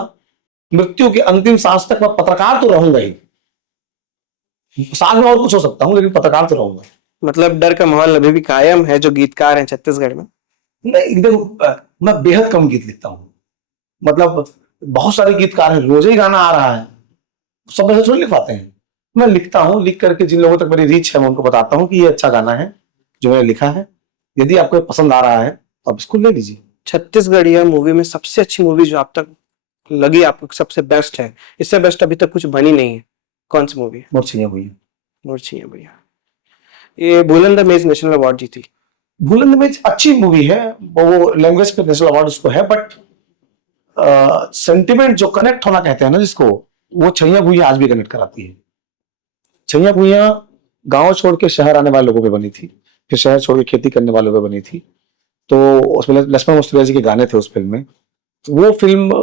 मृत्यु के अंतिम सांस तक मैं पत्रकार तो रहूंगा ही। साथ में और कुछ हो सकता हूं, लेकिन पत्रकार तो रहूंगा। मतलब डर का माहौल अभी भी कायम है जो गीतकार हैं छत्तीसगढ़ में? नहीं, देखो मैं बेहद कम गीत लिखता हूं। मतलब बहुत सारे गीतकार हैं, रोज ही गाना आ रहा है, सब पैसे थोड़ी लिख पाते हैं। मैं लिखता हूँ, लिख करके जिन लोगों तक मेरी रीच है मैं उनको बताता हूँ कि ये अच्छा गाना है जो मैंने लिखा है, यदि आपको ये पसंद आ रहा है तो आप इसको ले लीजिए। छत्तीसगढ़िया मूवी में सबसे अच्छी मूवी जो आप तक लगी, आपको सबसे बेस्ट है, इससे बेस्ट अभी तक कुछ बनी नहीं है, कौन सी मूवी है? मोर हुई है। मूर्छी है भैया। ये बुलंद मेज नेशनल अवार्ड जीती। बुलंद में अच्छी मूवी है, वो लैंग्वेज पे नेशनल अवार्ड उसको है, बट सेंटिमेंट जो कनेक्ट होना कहते हैं ना जिसको, वो छैया भुइयां आज भी कनेक्ट कराती है। छैया भुइयां गांव छोड़ के शहर आने वाले लोगों पे बनी थी, फिर शहर छोड़ के खेती करने वालों पे बनी थी। तो उसमें लक्ष्मण मुस्तफा जी के गाने थे उस फिल्म में। तो वो फिल्म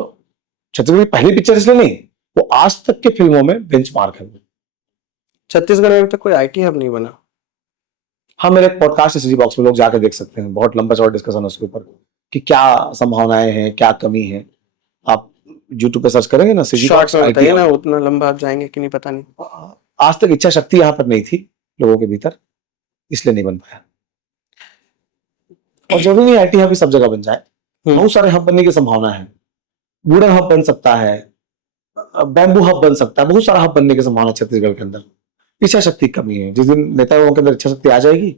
छत्तीसगढ़ की पहली पिक्चर इसलिए नहीं, वो आज तक के फिल्मों में बेंचमार्क है। छत्तीसगढ़ में अभी तक कोई आईटी हब नहीं बना। हाँ, मेरे एक पॉडकास्ट है सीजी बॉक्स में, लोग जाकर देख सकते हैं, बहुत लंबा चौड़ा डिस्कशन है उसके ऊपर कि क्या संभावनाएं हैं, क्या कमी है। आप यूट्यूब पे सर्च करेंगे ना सीजी शॉर्ट बॉक्स में बताइए आईटी। ना, उतना लंबा आप जाएंगे कि नहीं पता नहीं। आज तक इच्छा शक्ति यहाँ पर नहीं थी लोगों के भीतर, इसलिए नहीं बन पाया। और जरूरी नहीं आईटी हब भी सब जगह बन जाए, बहुत सारे हब बनने की संभावना है। वुडन हब बन सकता है, बैम्बू हब बन सकता है, बहुत सारा हब बनने की संभावना छत्तीसगढ़ के अंदर। इच्छा शक्ति की कमी है। जिस दिन नेताओं के अंदर इच्छा शक्ति आ जाएगी,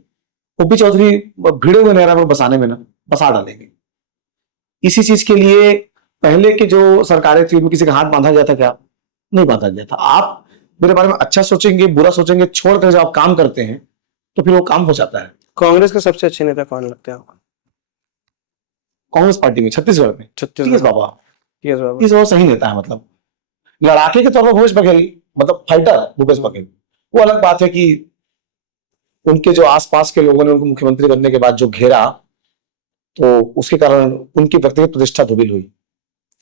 ओपी चौधरी भिड़े हुए नहरा में बसाने में ना बसा डालेंगे। इसी चीज के लिए पहले की जो सरकारें थी उनमें किसी का हाथ बांधा गया था क्या? नहीं बांधा गया था। आप मेरे बारे में अच्छा सोचेंगे, बुरा सोचेंगे, छोड़कर जब आप काम करते हैं तो फिर वो काम हो जाता है। कांग्रेस का सबसे अच्छे नेता कौन लगता है आपको? कांग्रेस पार्टी में छत्तीसगढ़ में छत्तीसगढ़ बाबा, यस बाबा। इस सही नेता है। मतलब लड़ाके के तौर पर भूपेश बघेल, मतलब फाइटर भूपेश बघेल, वो अलग बात है कि उनके जो आसपास के लोगों ने उनको मुख्यमंत्री बनने के बाद जो घेरा, तो उसके कारण उनकी व्यक्तिगत प्रतिष्ठा धूमिल हुई।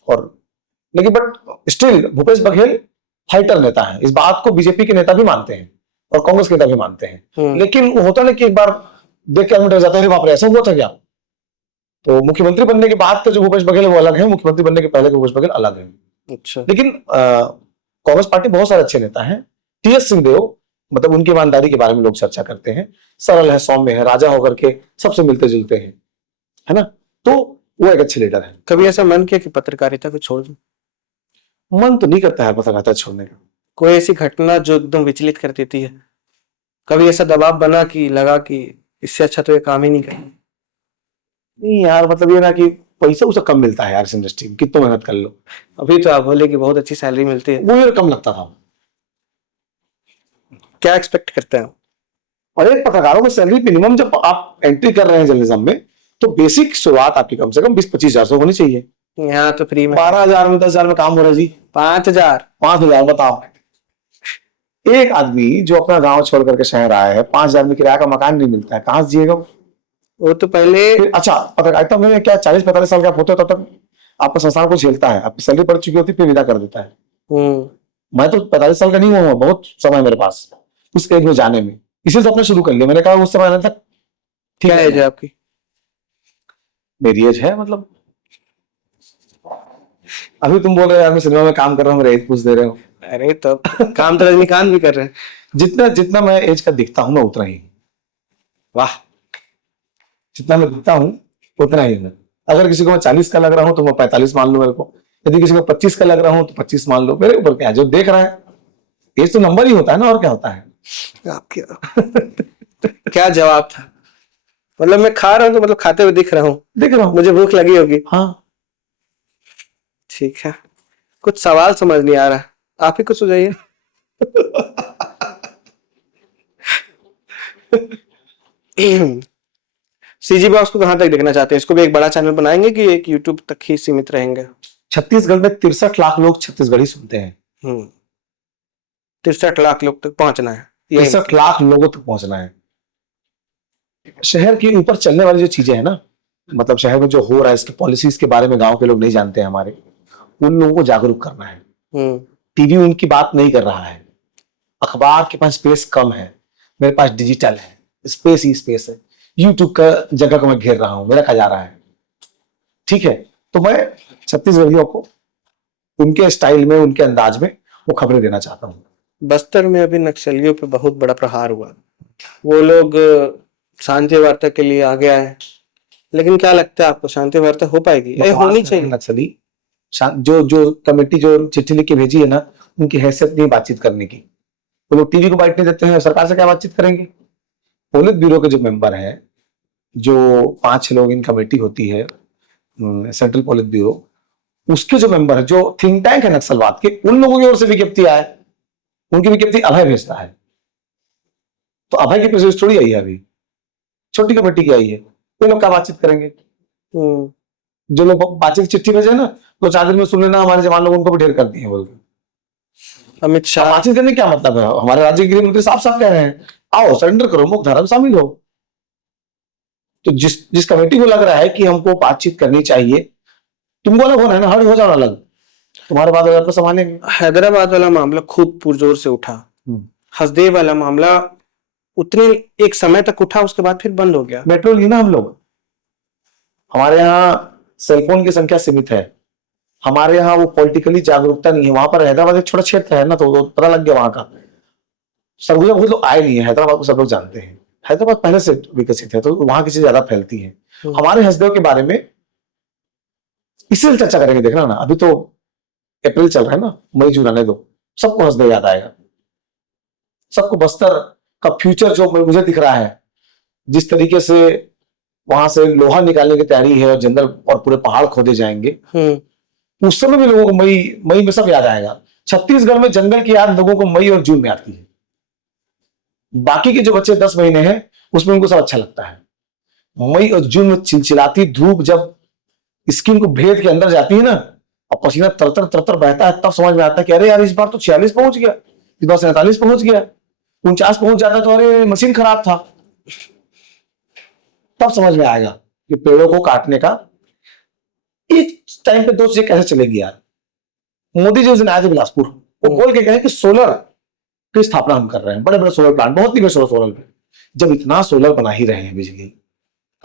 और लेकिन but still Bhupesh Baghel fighter नेता है, इस बात को बीजेपी के नेता भी मानते हैं और कांग्रेस के नेता भी मानते हैं। लेकिन वो होता ना कि एक बार देख के आदमी डर जाता है, बाप रे ऐसा हुआ था क्या? तो मुख्यमंत्री बनने के बाद का जो भूपेश बघेल है वो अलग है, मुख्यमंत्री बनने के पहले के भूपेश बघेल अलग है। अच्छा। लेकिन कांग्रेस पार्टी बहुत सारे अच्छे नेता हैं। टीएस सिंहदेव, मतलब उनकी ईमानदारी के बारे में लोग चर्चा करते हैं, सरल है, सौम्य है, राजा होकर के सबसे मिलते जुलते हैं, है ना, तो वो एक अच्छे लीडर है। कभी ऐसा मन किया कि पत्रकारिता को छोड़ दूं? मन तो नहीं करता है पत्रकारिता छोड़ने का। कोई ऐसी घटना जो एकदम विचलित कर देती है? कभी ऐसा दबाव बना कि लगा कि इससे अच्छा तो ये काम ही नहीं करना? नहीं यार, मतलब ये ना कि पैसा उसे कम मिलता है यार इस इंडस्ट्री में, कितना मेहनत कर लो। अभी तो आप बोले कि बहुत अच्छी सैलरी मिलती है, वो यार कम लगता था। क्या एक्सपेक्ट करते हैं? और एक पत्रकारों में सैलरी मिनिमम जब आप एंट्री कर रहे हैं जर्नलिज्म में, तो बेसिक शुरुआत आपकी कम से कम 20-25 हजार से होनी चाहिए। यहाँ तो फ्री में 12,000 में 10,000 में काम हो रहा है जी। 5,000 5,000 बताओ। एक आदमी जो अपना गांव छोड़ करके शहर आया है, 5,000 में किराया का मकान नहीं मिलता है, कहां से जिएगा वो? वो तो पहले अच्छा, पत्रकारिता में क्या 40-45 साल का होते हो तब तक आपका संस्थान को झेलता है, आपकी सैलरी बढ़ चुकी होती है, फिर विदा कर देता है। मैं तो 45 साल का नहीं हुआ, बहुत समय मेरे पास उस एज में जाने में, इसी से अपने शुरू कर लिया। मैंने कहा उस समय आने तक ठीक क्या एज है आपकी? मेरी एज है, मतलब अभी तुम बोल रहे हो मैं सिनेमा में काम कर रहा हूँ, मेरा एज पूछ दे रहे हो। अरे तो काम तो रजनीकांत भी कर रहे हैं। जितना जितना मैं एज का दिखता हूँ मैं उतना ही। वाह, जितना मैं दिखता हूँ उतना ही मैं। अगर किसी को मैं 40 का लग रहा हूँ तो मैं 45 मान लो मेरे को, यदि किसी को 25 का लग रहा हूँ तो 25 मान लो, मेरे ऊपर क्या है, जो देख रहा है। एज तो नंबर ही होता है ना, और क्या होता है। क्या जवाब था? मतलब मैं खा रहा हूँ तो मतलब खाते हुए दिख रहा हूँ, देख रहा हूँ, मुझे भूख लगी होगी। हाँ ठीक है, कुछ सवाल समझ नहीं आ रहा, आप ही कुछ सुझाइए। सीजी बॉक्स को कहां तक देखना चाहते हैं? इसको भी एक बड़ा चैनल बनाएंगे कि एक यूट्यूब तक ही सीमित रहेंगे? छत्तीसगढ़ में 63 लाख लोग छत्तीसगढ़ी सुनते हैं। 63 लाख लोग तक पहुंचना है, 63 लाख लोगों तक पहुंचना है। शहर के ऊपर चलने वाली जो चीजें हैं ना, मतलब शहर में जो हो रहा है इसकी पॉलिसीज के बारे में गांव के लोग नहीं जानते हैं हमारे, उन लोगों को जागरूक करना है। टीवी उनकी बात नहीं कर रहा है, अखबार के पास स्पेस कम है, मेरे पास डिजिटल है, स्पेस ही स्पेस है। यूट्यूब का जगह को मैं घेर रहा हूं, मेरा खा जा रहा है। ठीक है, तो मैं छत्तीसगढ़ियों को उनके स्टाइल में, उनके अंदाज में वो खबरें देना चाहता हूँ। बस्तर में अभी नक्सलियों पे बहुत बड़ा प्रहार हुआ, वो लोग शांति वार्ता के लिए आगे आए, लेकिन क्या लगता है आपको शांति वार्ता हो पाएगी? होनी चाहिए। नक्सली जो जो कमेटी जो चिट्ठी लिख के भेजी है ना, उनकी हैसियत नहीं बातचीत करने की। वो लोग टीवी को बैठने देते हैं, सरकार से क्या बातचीत करेंगे? पोलित ब्यूरो के जो मेंबर हैं, जो 5-6 लोग इन कमेटी होती है सेंट्रल पोलित ब्यूरो, उसके जो मेंबर है, जो थिंक टैंक है नक्सलवाद के, उन लोगों की ओर से विज्ञप्ति आए, उनकी विज्ञप्ति अभय भेजता है। तो अभय की प्रेसिडेंट थोड़ी आई है अभी, छोटी कमेटी की आई है। ये लोग क्या बातचीत करेंगे? जो लोग बातचीत की चिट्ठी भेजे ना, तो 4 दिन में सुन लेना हमारे जवान लोगों को भी ढेर कर दिए बोल के। अमित शाह बातचीत करने क्या मतलब है? हमारे राज्य के गृह मंत्री साफ साफ कह रहे हैं, आओ सरेंडर करो, मुख्य धारा में शामिल हो। तो जिस कमेटी को लग रहा है कि हमको बातचीत करनी चाहिए, तुमको अलग होना है ना, हट हो जाओ अलग, तुम्हारे बाद आपको संभालेंगे। हैदराबाद वाला मामला खूब पुरजोर से उठा, हसदेव वाला मामला उतने एक समय तक उठा, उसके बाद फिर बंद हो गया। मेट्रो ली ना हम लोग, हमारे यहाँ सेलफोन की संख्या सीमित है, हमारे यहाँ वो पॉलिटिकली जागरूकता नहीं है। वहां पर हैदराबाद एक छोटा क्षेत्र है ना, तो पता लग गया वहां का। सरगुजा बहुत लोग आए नहीं है हैदराबाद को, सब लोग जानते हैं। हैदराबाद पहले से विकसित है, तो वहां की चीज ज्यादा फैलती है। हमारे हसदेव के बारे में इसीलिए चर्चा करेंगे, देखना ना, अभी तो अप्रैल चल रहा है ना, मई जून आने दो, सबको हसदेव याद आएगा। सबको बस्तर का फ्यूचर जो मुझे दिख रहा है, जिस तरीके से वहां से लोहा निकालने की तैयारी है और जंगल और पूरे पहाड़ खोदे जाएंगे, उस समय भी लोगों को मई में सब याद आएगा। छत्तीसगढ़ में जंगल की याद लोगों को मई और जून में आती है। बाकी के जो बच्चे 10 महीने हैं, उसमें उनको सब अच्छा लगता है। मई और जून में चिलचिलाती धूप जब स्किन को भेद के अंदर जाती है ना, और पसीना तरतर तरतर बहता है, तब समझ में आता है कि अरे यार इस बार तो 46 पहुंच गया, इस बार 47 पहुंच गया, 49 पहुंच जाता तो अरे मशीन खराब था। तब समझ में आएगा कि पेड़ों को काटने का एक टाइम पे 2 चीजें कैसे चलेगी यार। मोदी जी उस दिन आए थे बिलासपुर, वो बोल के गए कि सोलर की स्थापना हम कर रहे हैं, बड़े बड़े सोलर प्लांट, बहुत ही बड़े सोलर पे। जब इतना सोलर बना ही रहे हैं, बिजली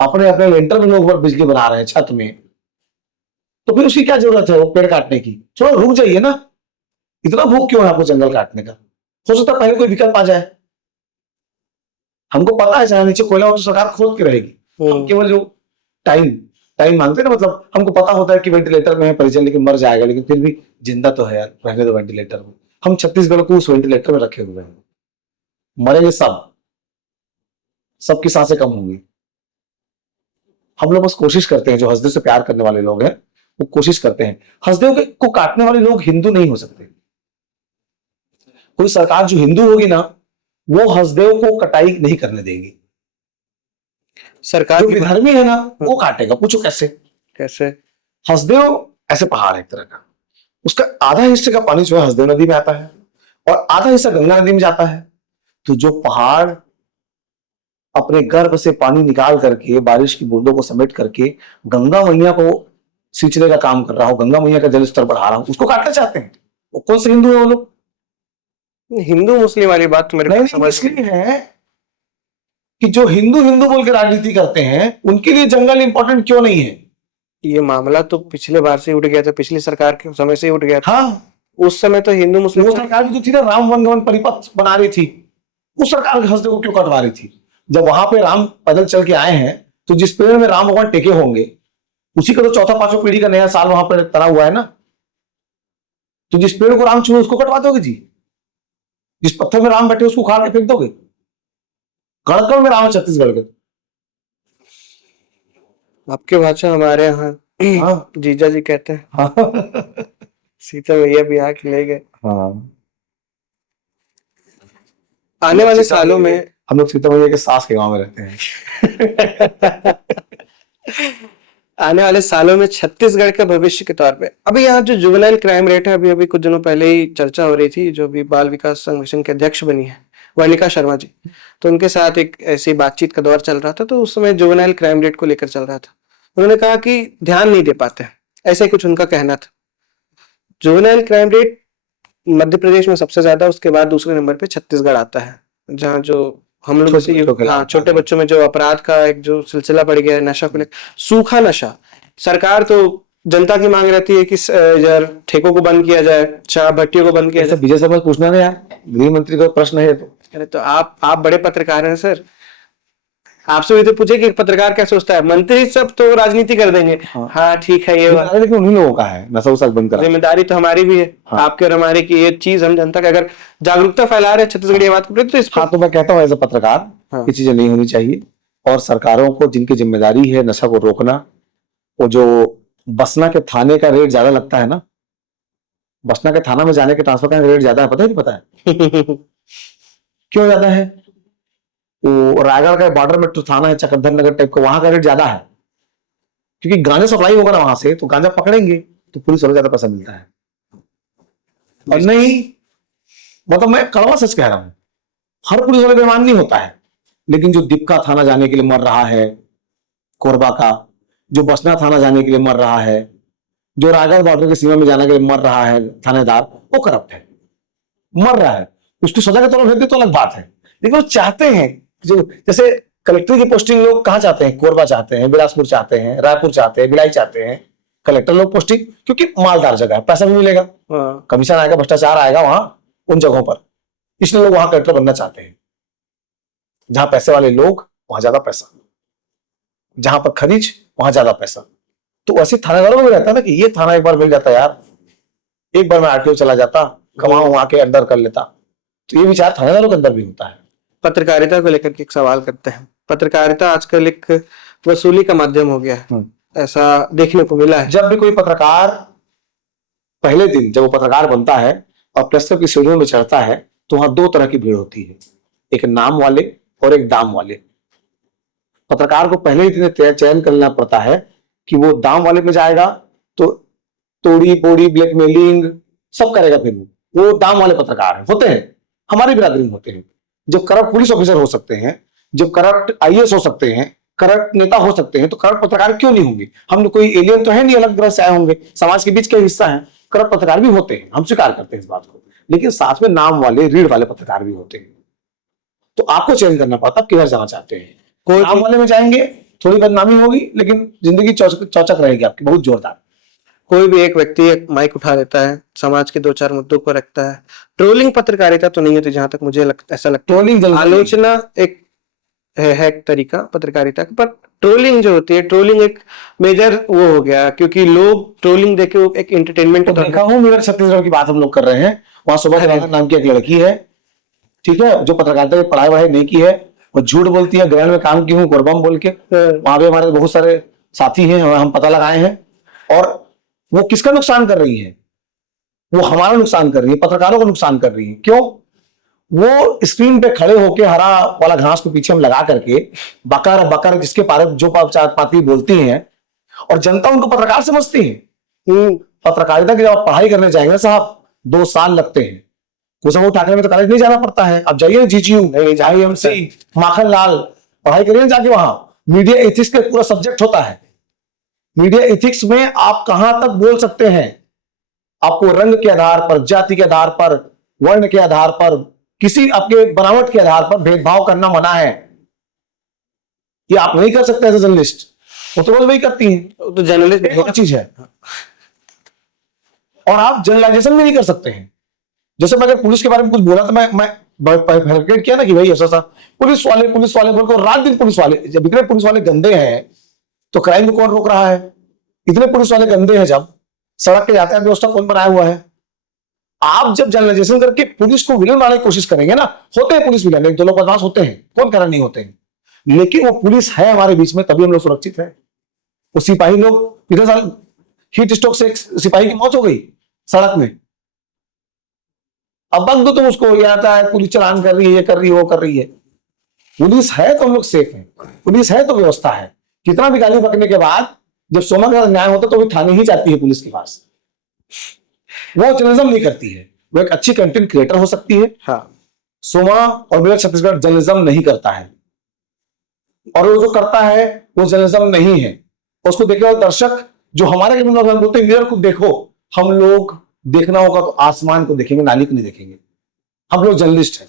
अपने अपने लेंटर में लोग बिजली बना रहे हैं छत में, तो फिर उसकी क्या जरूरत है वो पेड़ काटने की? थोड़ा रुक जाइए ना, इतना भूख क्यों है आपको जंगल काटने का? हो सकता है पहले कोई विकल्प आ जाए। हमको पता है जहां नीचे कोयला हो तो सरकार खोद के रहेगी, हम केवल जो टाइम मांगते हैं ना, मतलब हमको पता होता है कि वेंटिलेटर में है परिजन, लेकिन मर जाएगा, लेकिन फिर भी जिंदा तो है यार, रहने दो वेंटिलेटर में। हम छत्तीसगढ़ को उस वेंटिलेटर में रखे हुए हैं, मरेंगे सब, सबकी सांसें कम होंगी। हम लोग बस कोशिश करते हैं, जो हसदेव से प्यार करने वाले लोग हैं वो कोशिश करते हैं। हसदेव को काटने वाले लोग हिंदू नहीं हो सकते। कोई सरकार जो हिंदू होगी ना, वो हसदेव को कटाई नहीं करने देगी। सरकार जो विधर्मी है ना, वो काटेगा। पूछो कैसे? कैसे? हसदेव ऐसे पहाड़ है एक तरह का, उसका आधा हिस्से का पानी जो है हसदेव नदी में आता है और आधा हिस्सा गंगा नदी में जाता है। तो जो पहाड़ अपने गर्भ से पानी निकाल करके, बारिश की बूंदों को समेट करके गंगा मैया को सींचने का काम कर रहा हो, गंगा मैया का जल स्तर बढ़ा रहा हो, उसको काटना चाहते हैं। वो कौन से हिंदू है वो लोग? हिंदू मुस्लिम वाली बात तो मेरे को समझ इसलिए है कि जो हिंदू हिंदू बोल के राजनीति करते हैं, उनके लिए जंगल इंपॉर्टेंट क्यों नहीं है? ये मामला तो पिछले बार से उठ गया था, पिछली सरकार के समय से उठ गया था। हाँ, उस समय तो हिंदू मुस्लिम वो सरकार जो थी ना, राम वनगमन परिपथ बना रही थी, उस सरकार हसदेव को क्यों कटवा रही थी? जब वहां पे राम पैदल चल के आए हैं, तो जिस पेड़ में राम भगवान टेके होंगे, उसी का तो 4-5 पीढ़ी का नया साल वहां पर तना हुआ है ना। तो जिस पेड़ को राम छुए उसको कटवा दोगे जी? जिस पत्थर में राम बैठे उसको उखाड़ के फेंक दोगे? गढ़कल में राम है छत्तीसगढ़ के। आपके भाषा हमारे यहाँ हाँ, जीजा जी कहते हैं। हाँ, सीता मैया भी आके ले गए। हाँ। आने वाले सालों में हम लोग सीता मैया के सास के गांव में रहते हैं। आने वाले सालों में छत्तीसगढ़ के भविष्य के तौर पे, अभी यहाँ जो जुवेनाइल क्राइम रेट है, अभी कुछ दिनों पहले ही चर्चा हो रही थी, जो भी बाल विकास संघ मिशन के अध्यक्ष बनी है वर्णिका शर्मा जी, तो उनके साथ एक ऐसी बातचीत का दौर चल रहा था। तो उस समय जुवेनाइल क्राइम रेट को लेकर चल रहा था। उन्होंने कहा कि ध्यान नहीं दे पाते, ऐसे कुछ उनका कहना था। Juvenile crime rate Madhya Pradesh में सबसे ज्यादा, उसके बाद दूसरे नंबर पे छत्तीसगढ़ आता है, जहाँ जो हम लोग छोटे बच्चों में जो अपराध का एक जो सिलसिला बढ़ गया है, नशा को लेकर, सूखा नशा। सरकार तो जनता की मांग रहती है कि यार ठेकों को बंद किया जाए, शराब भट्टियों को बंद किया जाए। विजय समझ पूछना ना यार, गृह मंत्री का प्रश्न है तो। अरे तो आप बड़े पत्रकार हैं सर, आपसे भी तो पूछे कि एक पत्रकार क्या सोचता है, मंत्री सब तो राजनीति कर देंगे। हाँ ठीक है, ये बात, जिम्मेदारी लेकिन उन्हीं लोगों का है नशा वसा बंद करा। जिम्मेदारी तो हमारी भी है, हाँ। आपके और हमारे की। ये चीज हम जनता का अगर जागरूकता फैला रहे छत्तीसगढ़ी बात को, तो इस हाँ, तो मैं कहता हूँ एज ए पत्रकार हाँ। ये चीजें नहीं होनी चाहिए। और सरकारों को जिनकी जिम्मेदारी है नशा को रोकना, वो जो बसना के थाने का रेट ज्यादा लगता है ना, बसना के थाना में जाने के ट्रांसफर का रेट ज्यादा है, पता है नहीं पता है? क्यों ज्यादा है? वो रायगढ़ का बॉर्डर में तो थाना है चकधर नगर टाइप का, वहां का रेट ज्यादा है, क्योंकि गांजा सप्लाई होगा ना वहां से, तो गांजा पकड़ेंगे तो पुलिस वालों को ज्यादा पैसा मिलता है। और नहीं, मतलब मैं कड़वा सच कह रहा हूं, हर पुलिस वाला बेईमान नहीं होता है, लेकिन जो दीपका थाना जाने के लिए मर रहा है कोरबा का, जो बसना थाना जाने के लिए मर रहा है, जो रायगढ़ बॉर्डर की सीमा में जाने के लिए मर रहा है थानेदार, वो करप्ट है, मर रहा है। उसकी सजा के तौर पर भेज दे तो अलग बात है, लेकिन वो चाहते हैं जो, जैसे कलेक्टर की पोस्टिंग लोग कहाँ चाहते हैं? कोरबा चाहते हैं, बिलासपुर चाहते हैं, रायपुर चाहते हैं, भिलाई चाहते हैं कलेक्टर लोग पोस्टिंग, क्योंकि मालदार जगह है, पैसा भी मिलेगा, कमीशन आएगा, भ्रष्टाचार आएगा वहां उन जगहों पर, इसलिए लोग वहां कलेक्टर बनना चाहते हैं। जहां पैसे वाले लोग वहां ज्यादा पैसा, जहां पर खनिज वहां ज्यादा पैसा। तो ऐसे थानेदारों में रहता है ना कि ये थाना एक बार मिल जाता यार, एक बार मैं आरटीओ चला जाता, कमाऊं वहां के अंदर कर लेता, तो ये विचार थानेदारों के अंदर भी होता है। पत्रकारिता को लेकर के एक सवाल करते हैं। पत्रकारिता आजकल एक वसूली का माध्यम हो गया है, ऐसा देखने को मिला है। जब भी कोई पत्रकार पहले दिन जब वो पत्रकार बनता है और प्रेस क्लब की सीढ़ियों में चढ़ता है, तो वहां दो तरह की भीड़ होती है, एक नाम वाले और एक दाम वाले। पत्रकार को पहले ही दिन चयन करना पड़ता है कि वो दाम वाले में जाएगा तो तोड़ी पोड़ी ब्लैकमेलिंग सब करेगा, फिर वो दाम वाले पत्रकार है, होते हैं, हमारी बिरादरी में होते हैं। जब करप्ट पुलिस ऑफिसर हो सकते हैं, जब करप्ट आईएएस हो सकते हैं, करप्ट नेता हो सकते हैं, तो करप्ट पत्रकार क्यों नहीं होंगे? हम लोग कोई एलियन तो है नहीं, अलग ग्रह से आए होंगे, समाज के बीच का हिस्सा है, करप्ट पत्रकार भी होते हैं, हम स्वीकार करते हैं इस बात को, लेकिन साथ में नाम वाले रीढ़ वाले पत्रकार भी होते हैं। तो आपको चयन करना पड़ता है किधर जाना चाहते हैं। कोई नाम वाले में जाएंगे थोड़ी बदनामी होगी, लेकिन जिंदगी चौचक रहेगी आपकी, बहुत जोरदार। कोई भी एक व्यक्ति एक माइक उठा लेता है, समाज के दो चार मुद्दों को रखता है। ट्रोलिंग पत्रकारिता तो नहीं होती जहां तक मुझे ऐसा लगता है। ट्रोलिंग आलोचना एक है एक तरीका पत्रकारिता का, पर ट्रोलिंग जो होती है, ट्रोलिंग एक मेजर वो हो गया, क्योंकि लोग ट्रोलिंग देखे एक एंटरटेनमेंट तो देखा हूं, मेरा छत्तीसगढ़ की बात हम लोग कर रहे हैं, वहां शोभा नाम की एक लड़की है, ठीक है, जो पत्रकारिता की पढ़ाई वढ़ाई नहीं की है, वो झूठ बोलती है, ग्रहण में काम की हूँ कोरबा बोल के। वहां भी हमारे बहुत सारे साथी हैं, हम पता लगाए हैं, और वो किसका नुकसान कर रही है? वो हमारा नुकसान कर रही है, पत्रकारों का नुकसान कर रही है। क्यों? वो स्क्रीन पे खड़े होके हरा वाला घास को पीछे हम लगा करके बकर बकर जिसके पारे जो पाती बोलती हैं, और जनता उनको पत्रकार समझती है। पत्रकारिता की जब आप पढ़ाई करने जाएंगे साहब, 2 साल लगते हैं। कुशाभाऊ ठाकरे में तो कॉलेज नहीं जाना पड़ता है, अब जाइए जीजीयू, आईएमसी, माखन लाल, पढ़ाई करिए जाके, वहां मीडिया एथिक्स का पूरा सब्जेक्ट होता है। मीडिया एथिक्स में आप कहां तक बोल सकते हैं, आपको रंग के आधार पर, जाति के आधार पर, वर्ण के आधार पर, किसी आपके बनावट के आधार पर भेदभाव करना मना है। ये आप नहीं कर सकते एज ए जर्नलिस्ट, वो तो रोज वही करती हैं, तो जर्नलिस्ट एक और चीज है। और आप जनरलाइजेशन भी नहीं कर सकते हैं। जैसे मैं अगर पुलिस के बारे में कुछ बोला तो मैं फैब्रिकेट किया ना कि भाई ऐसा पुलिस वाले बोल को रात दिन पुलिस वाले, जब इतने पुलिस वाले गंदे हैं तो क्राइम को कौन रोक रहा है? इतने पुलिस वाले गंदे हैं, जब सड़क के यातायात व्यवस्था कौन बनाया हुआ है? आप जब जनरलाइजेशन करके पुलिस को विलन बनाने की कोशिश करेंगे ना, होते हैं पुलिस विलन, एक दो लोग बदमाश होते हैं, कौन कह रहा नहीं होते हैं, लेकिन वो पुलिस है हमारे बीच में, तभी हम लोग सुरक्षित हैं। वो सिपाही लोग, पिछले साल हीट स्ट्रोक से एक सिपाही की मौत हो गई सड़क में। अब बंद दो तुम उसको, ये आता है पुलिस चलान कर रही है, ये कर रही है, वो कर रही है। पुलिस है तो हम लोग सेफ हैं, पुलिस है तो व्यवस्था है। कितना भी गाली बकने के बाद जब सोमा का न्याय होता तो भी थाने ही जाती है पुलिस के पास। वो जर्नलिज्म नहीं करती है, वो एक अच्छी कंटेंट क्रिएटर हो सकती है। हाँ, सोमा और मेरा छत्तीसगढ़ जर्नलिज्म नहीं करता है, और वो जो करता है वो जर्नलिज्म नहीं है। उसको देखने वाले दर्शक जो हमारे बोलते हैं मिरर को देखो, हम लोग देखना होगा तो आसमान को देखेंगे, नाली को नहीं देखेंगे। हम लोग जर्नलिस्ट हैं।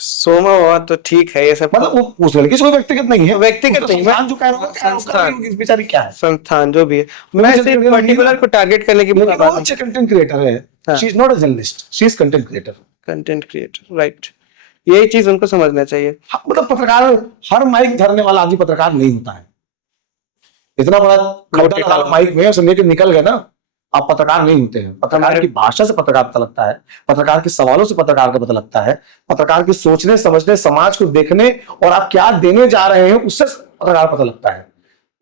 सोमा हुआ तो ठीक है, ये सब मतलब उस लड़की से कोई व्यक्तिगत नहीं है, व्यक्तिगत नहीं, संस्थान जो कह रहा है, संस्थान बेचारी क्या है, संस्थान जो भी है, मैं सिर्फ पर्टिकुलर को टारगेट करने की बात नहीं। अच्छे कंटेंट क्रिएटर है, she is not a journalist, she is content creator. Content creator, right. यही चीज उनको समझना चाहिए। हाँ, मतलब पत्रकार, हर माइक धरने वाला आदमी पत्रकार नहीं होता है। इतना बड़ा खड्डा लगा लो माइक में, उससे लेके निकल गए ना, आप पत्रकार नहीं होते हैं। पत्रकार की भाषा से पत्रकार पता लगता है, पत्रकार के सवालों से पत्रकार का पता लगता है, पत्रकार की सोचने समझने, समाज को देखने और आप क्या देने जा रहे हैं उससे पत्रकार पता लगता है।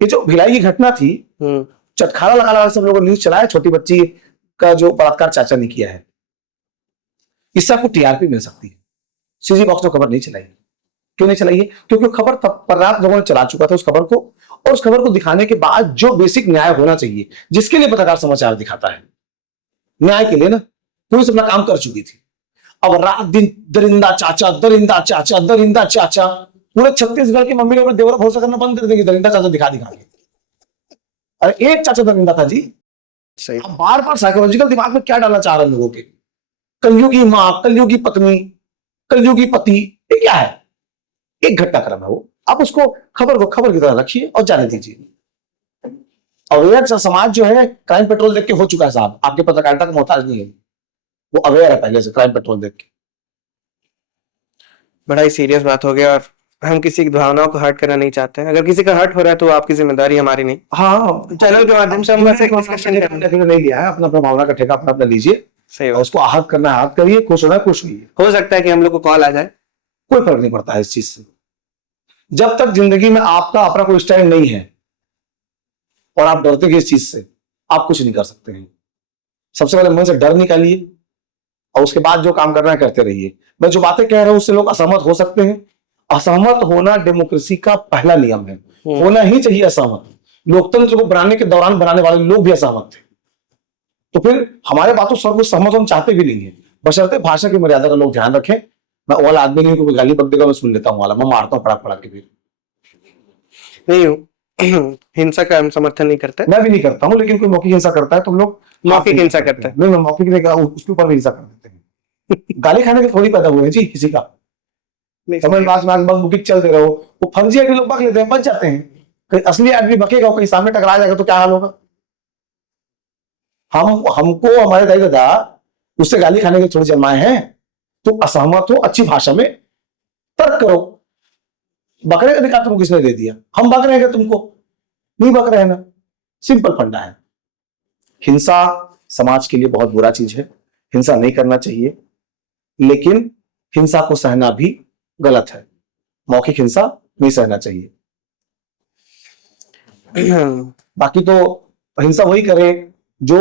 ये जो भिलाई की घटना थी, चटखारा लगा लगा सब लोगों ने न्यूज चलाया, छोटी बच्ची का जो बलात्कार चाचा ने किया है, इससे आपको टीआरपी मिल सकती है। सीजी बॉक्स ने खबर नहीं चलाई। क्यों नहीं चलाई है? क्योंकि खबर पर्याप्त लोगों ने चला चुका था उस खबर को, और उस खबर को दिखाने के बाद जो बेसिक न्याय होना चाहिए, जिसके लिए पत्रकार समाचार दिखाता है, न्याय के लिए ना, पुलिस अपना काम कर चुकी थी। अब रात दिन दरिंदा चाचा, दरिंदा चाचा, दरिंदा चाचा, पूरे छत्तीसगढ़ की मम्मी लोग देवर भरोसा करना बंद कर देंगे दरिंदा चाचा दिखा दिखा के। अरे एक चाचा दरिंदा था जी। सही। अब बार बार साइकोलॉजिकल दिमाग में क्या डालना चाह रहे हैं लोगों के? कलयुगी माँ, कलयुगी पत्नी, कलयुगी पति, ये क्या है? एक घटनाक्रम है वो। आप उसको खबर को खबर की तरह रखिए और जाने दीजिए। अवेयर समाज जो है, क्राइम पेट्रोल देख के हो चुका है साहब, आपके पत्रकारिता का मोहताज नहीं है, वो अवेयर है पहले से क्राइम पेट्रोल देख के। बड़ा ही सीरियस बात हो गया और हम किसी की भावनाओं को हर्ट करना नहीं चाहते हैं। अगर किसी का हर्ट हो रहा है तो वो आपकी जिम्मेदारी, हमारी नहीं। हाँ, चैनल के माध्यम से हम बस एक डिस्कशन नहीं लिया है, अपना अपना भावना का ठेका अपना अपना लीजिए। सही और बात। उसको आहत करना है आहत करिए, खुश होना है खुश होइए, हो सकता है कि हम लोग को कॉल आ जाए, कोई फर्क नहीं पड़ता है इस चीज से। जब तक जिंदगी में आपका अपना कोई स्टैंड नहीं है और आप डरते हैं इस चीज से, आप कुछ नहीं कर सकते हैं। सबसे पहले मन से डर निकालिए और उसके बाद जो काम करना है करते रहिए। मैं जो बातें कह रहा हूं उससे लोग असहमत हो सकते हैं। असहमत होना डेमोक्रेसी का पहला नियम है, होना ही चाहिए असहमत। लोकतंत्र को बनाने के दौरान बनाने वाले लोग भी असहमत थे, तो फिर हमारे बातों सब कुछ सहमत हम चाहते भी नहीं है, बशर्ते भाषा की मर्यादा का लोग ध्यान रखें। मैं वाला आदमी नहीं, कोई गाली बक देगा मैं सुन लेता हूँ वाला, मैं मारता हूँ पड़ाक पड़ाक के। फिर नहीं हूँ हिंसा का हम समर्थन नहीं करते। मैं भी नहीं करता हूँ, लेकिन कोई मौखिक हिंसा करता है तो हम लोग मौखिक हिंसा करते हैं। नहीं, मैं मौखिक नहीं कहा, उसके ऊपर भी हिंसा कर देते हैं। गाली खाने के थोड़ी पैदा हुए हैं जी किसी का। समझ मौखिक चलते रहो, वो फर्जी आदमी लोग बक लेते हैं, बच जाते हैं। कहीं असली आदमी बकेगा, कहीं सामने टकरा जाएगा तो क्या हाल होगा? हमको हमारे दाई दादा उससे गाली खाने के थोड़ी जन्माए हैं। तो असहमत हो, अच्छी भाषा में तर्क करो। बकरे का अधिकार तुमको किसने दे दिया? हम बक रहे हैं क्या तुमको? नहीं बक रहे हैं ना। सिंपल फंडा है। हिंसा समाज के लिए बहुत बुरा चीज है, हिंसा नहीं करना चाहिए, लेकिन हिंसा को सहना भी गलत है। मौखिक हिंसा नहीं सहना चाहिए। बाकी तो हिंसा वही करे जो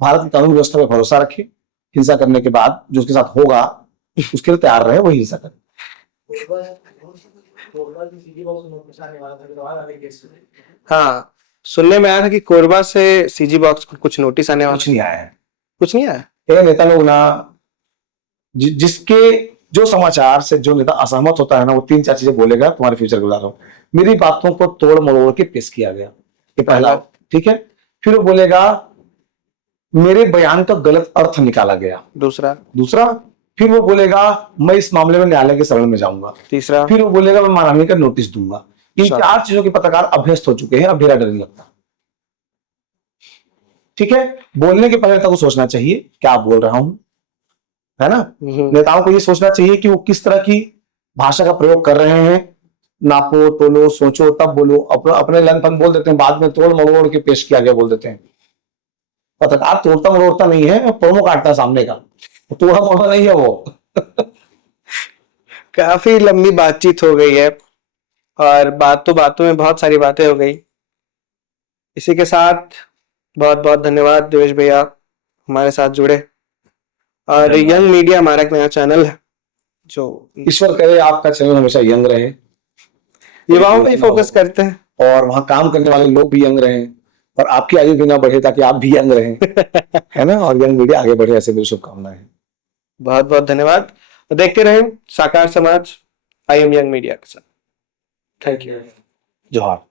भारत की कानून व्यवस्था पे भरोसा रखे, हिंसा करने के बाद जो उसके साथ होगा उसके लिए तैयार रहे, वही हिंसा करे। हाँ, सुनने में आया था कि कोरबा से सीजी बॉक्स को कुछ नोटिस आने वाला। कुछ नहीं आया है। कुछ नहीं आया। ये नेता लोग ना, जिसके जो समाचार से जो नेता असहमत होता है ना, वो 3-4 चीजें बोलेगा, तुम्हारे फ्यूचर को बता रहा हूं। मेरी बातों को तोड़ मरोड़ के पेश किया गया, ये पहला, ठीक है। फिर वो बोलेगा मेरे बयान का गलत अर्थ निकाला गया, दूसरा फिर वो बोलेगा मैं इस मामले में न्यायालय के शरण में जाऊंगा, तीसरा फिर वो बोलेगा मैं मानहानि का नोटिस दूंगा। इन 4 चीजों के पत्रकार अभ्यस्त हो चुके हैं, अब मेरा डर नहीं लगता। ठीक है, बोलने के पहले नेता को सोचना चाहिए क्या बोल रहा हूं, है ना। नेताओं को ये सोचना चाहिए कि वो किस तरह की भाषा का प्रयोग कर रहे हैं। नापो तोलो सोचो तब बोलो। अपने लनपन बोल देते हैं, बाद में तोड़ मरोड़ के पेश किया गया बोल देते हैं। पत्रकार तोड़ता मरोड़ता नहीं है, प्रोमो काटता है सामने का, तोड़ा मोड़ा नहीं है वो। काफी लंबी बातचीत हो गई है और बातों में बहुत सारी बातें हो गई। इसी के साथ बहुत बहुत धन्यवाद देवेश भैया, हमारे साथ जुड़े। और यंग मीडिया हमारा एक नया चैनल है, जो ईश्वर करे आपका चैनल हमेशा यंग रहे, युवाओं पे फोकस करते हैं, और वहां काम करने वाले लोग भी यंग रहे, और आपकी आयु भी ना बढ़े ताकि आप भी यंग रहें। है ना, और यंग मीडिया आगे बढ़े, ऐसे मेरी शुभकामनाएं। बहुत बहुत धन्यवाद। देखते रहें साकार समाज, आई एम यंग मीडिया के साथ। Thank you. जोहार।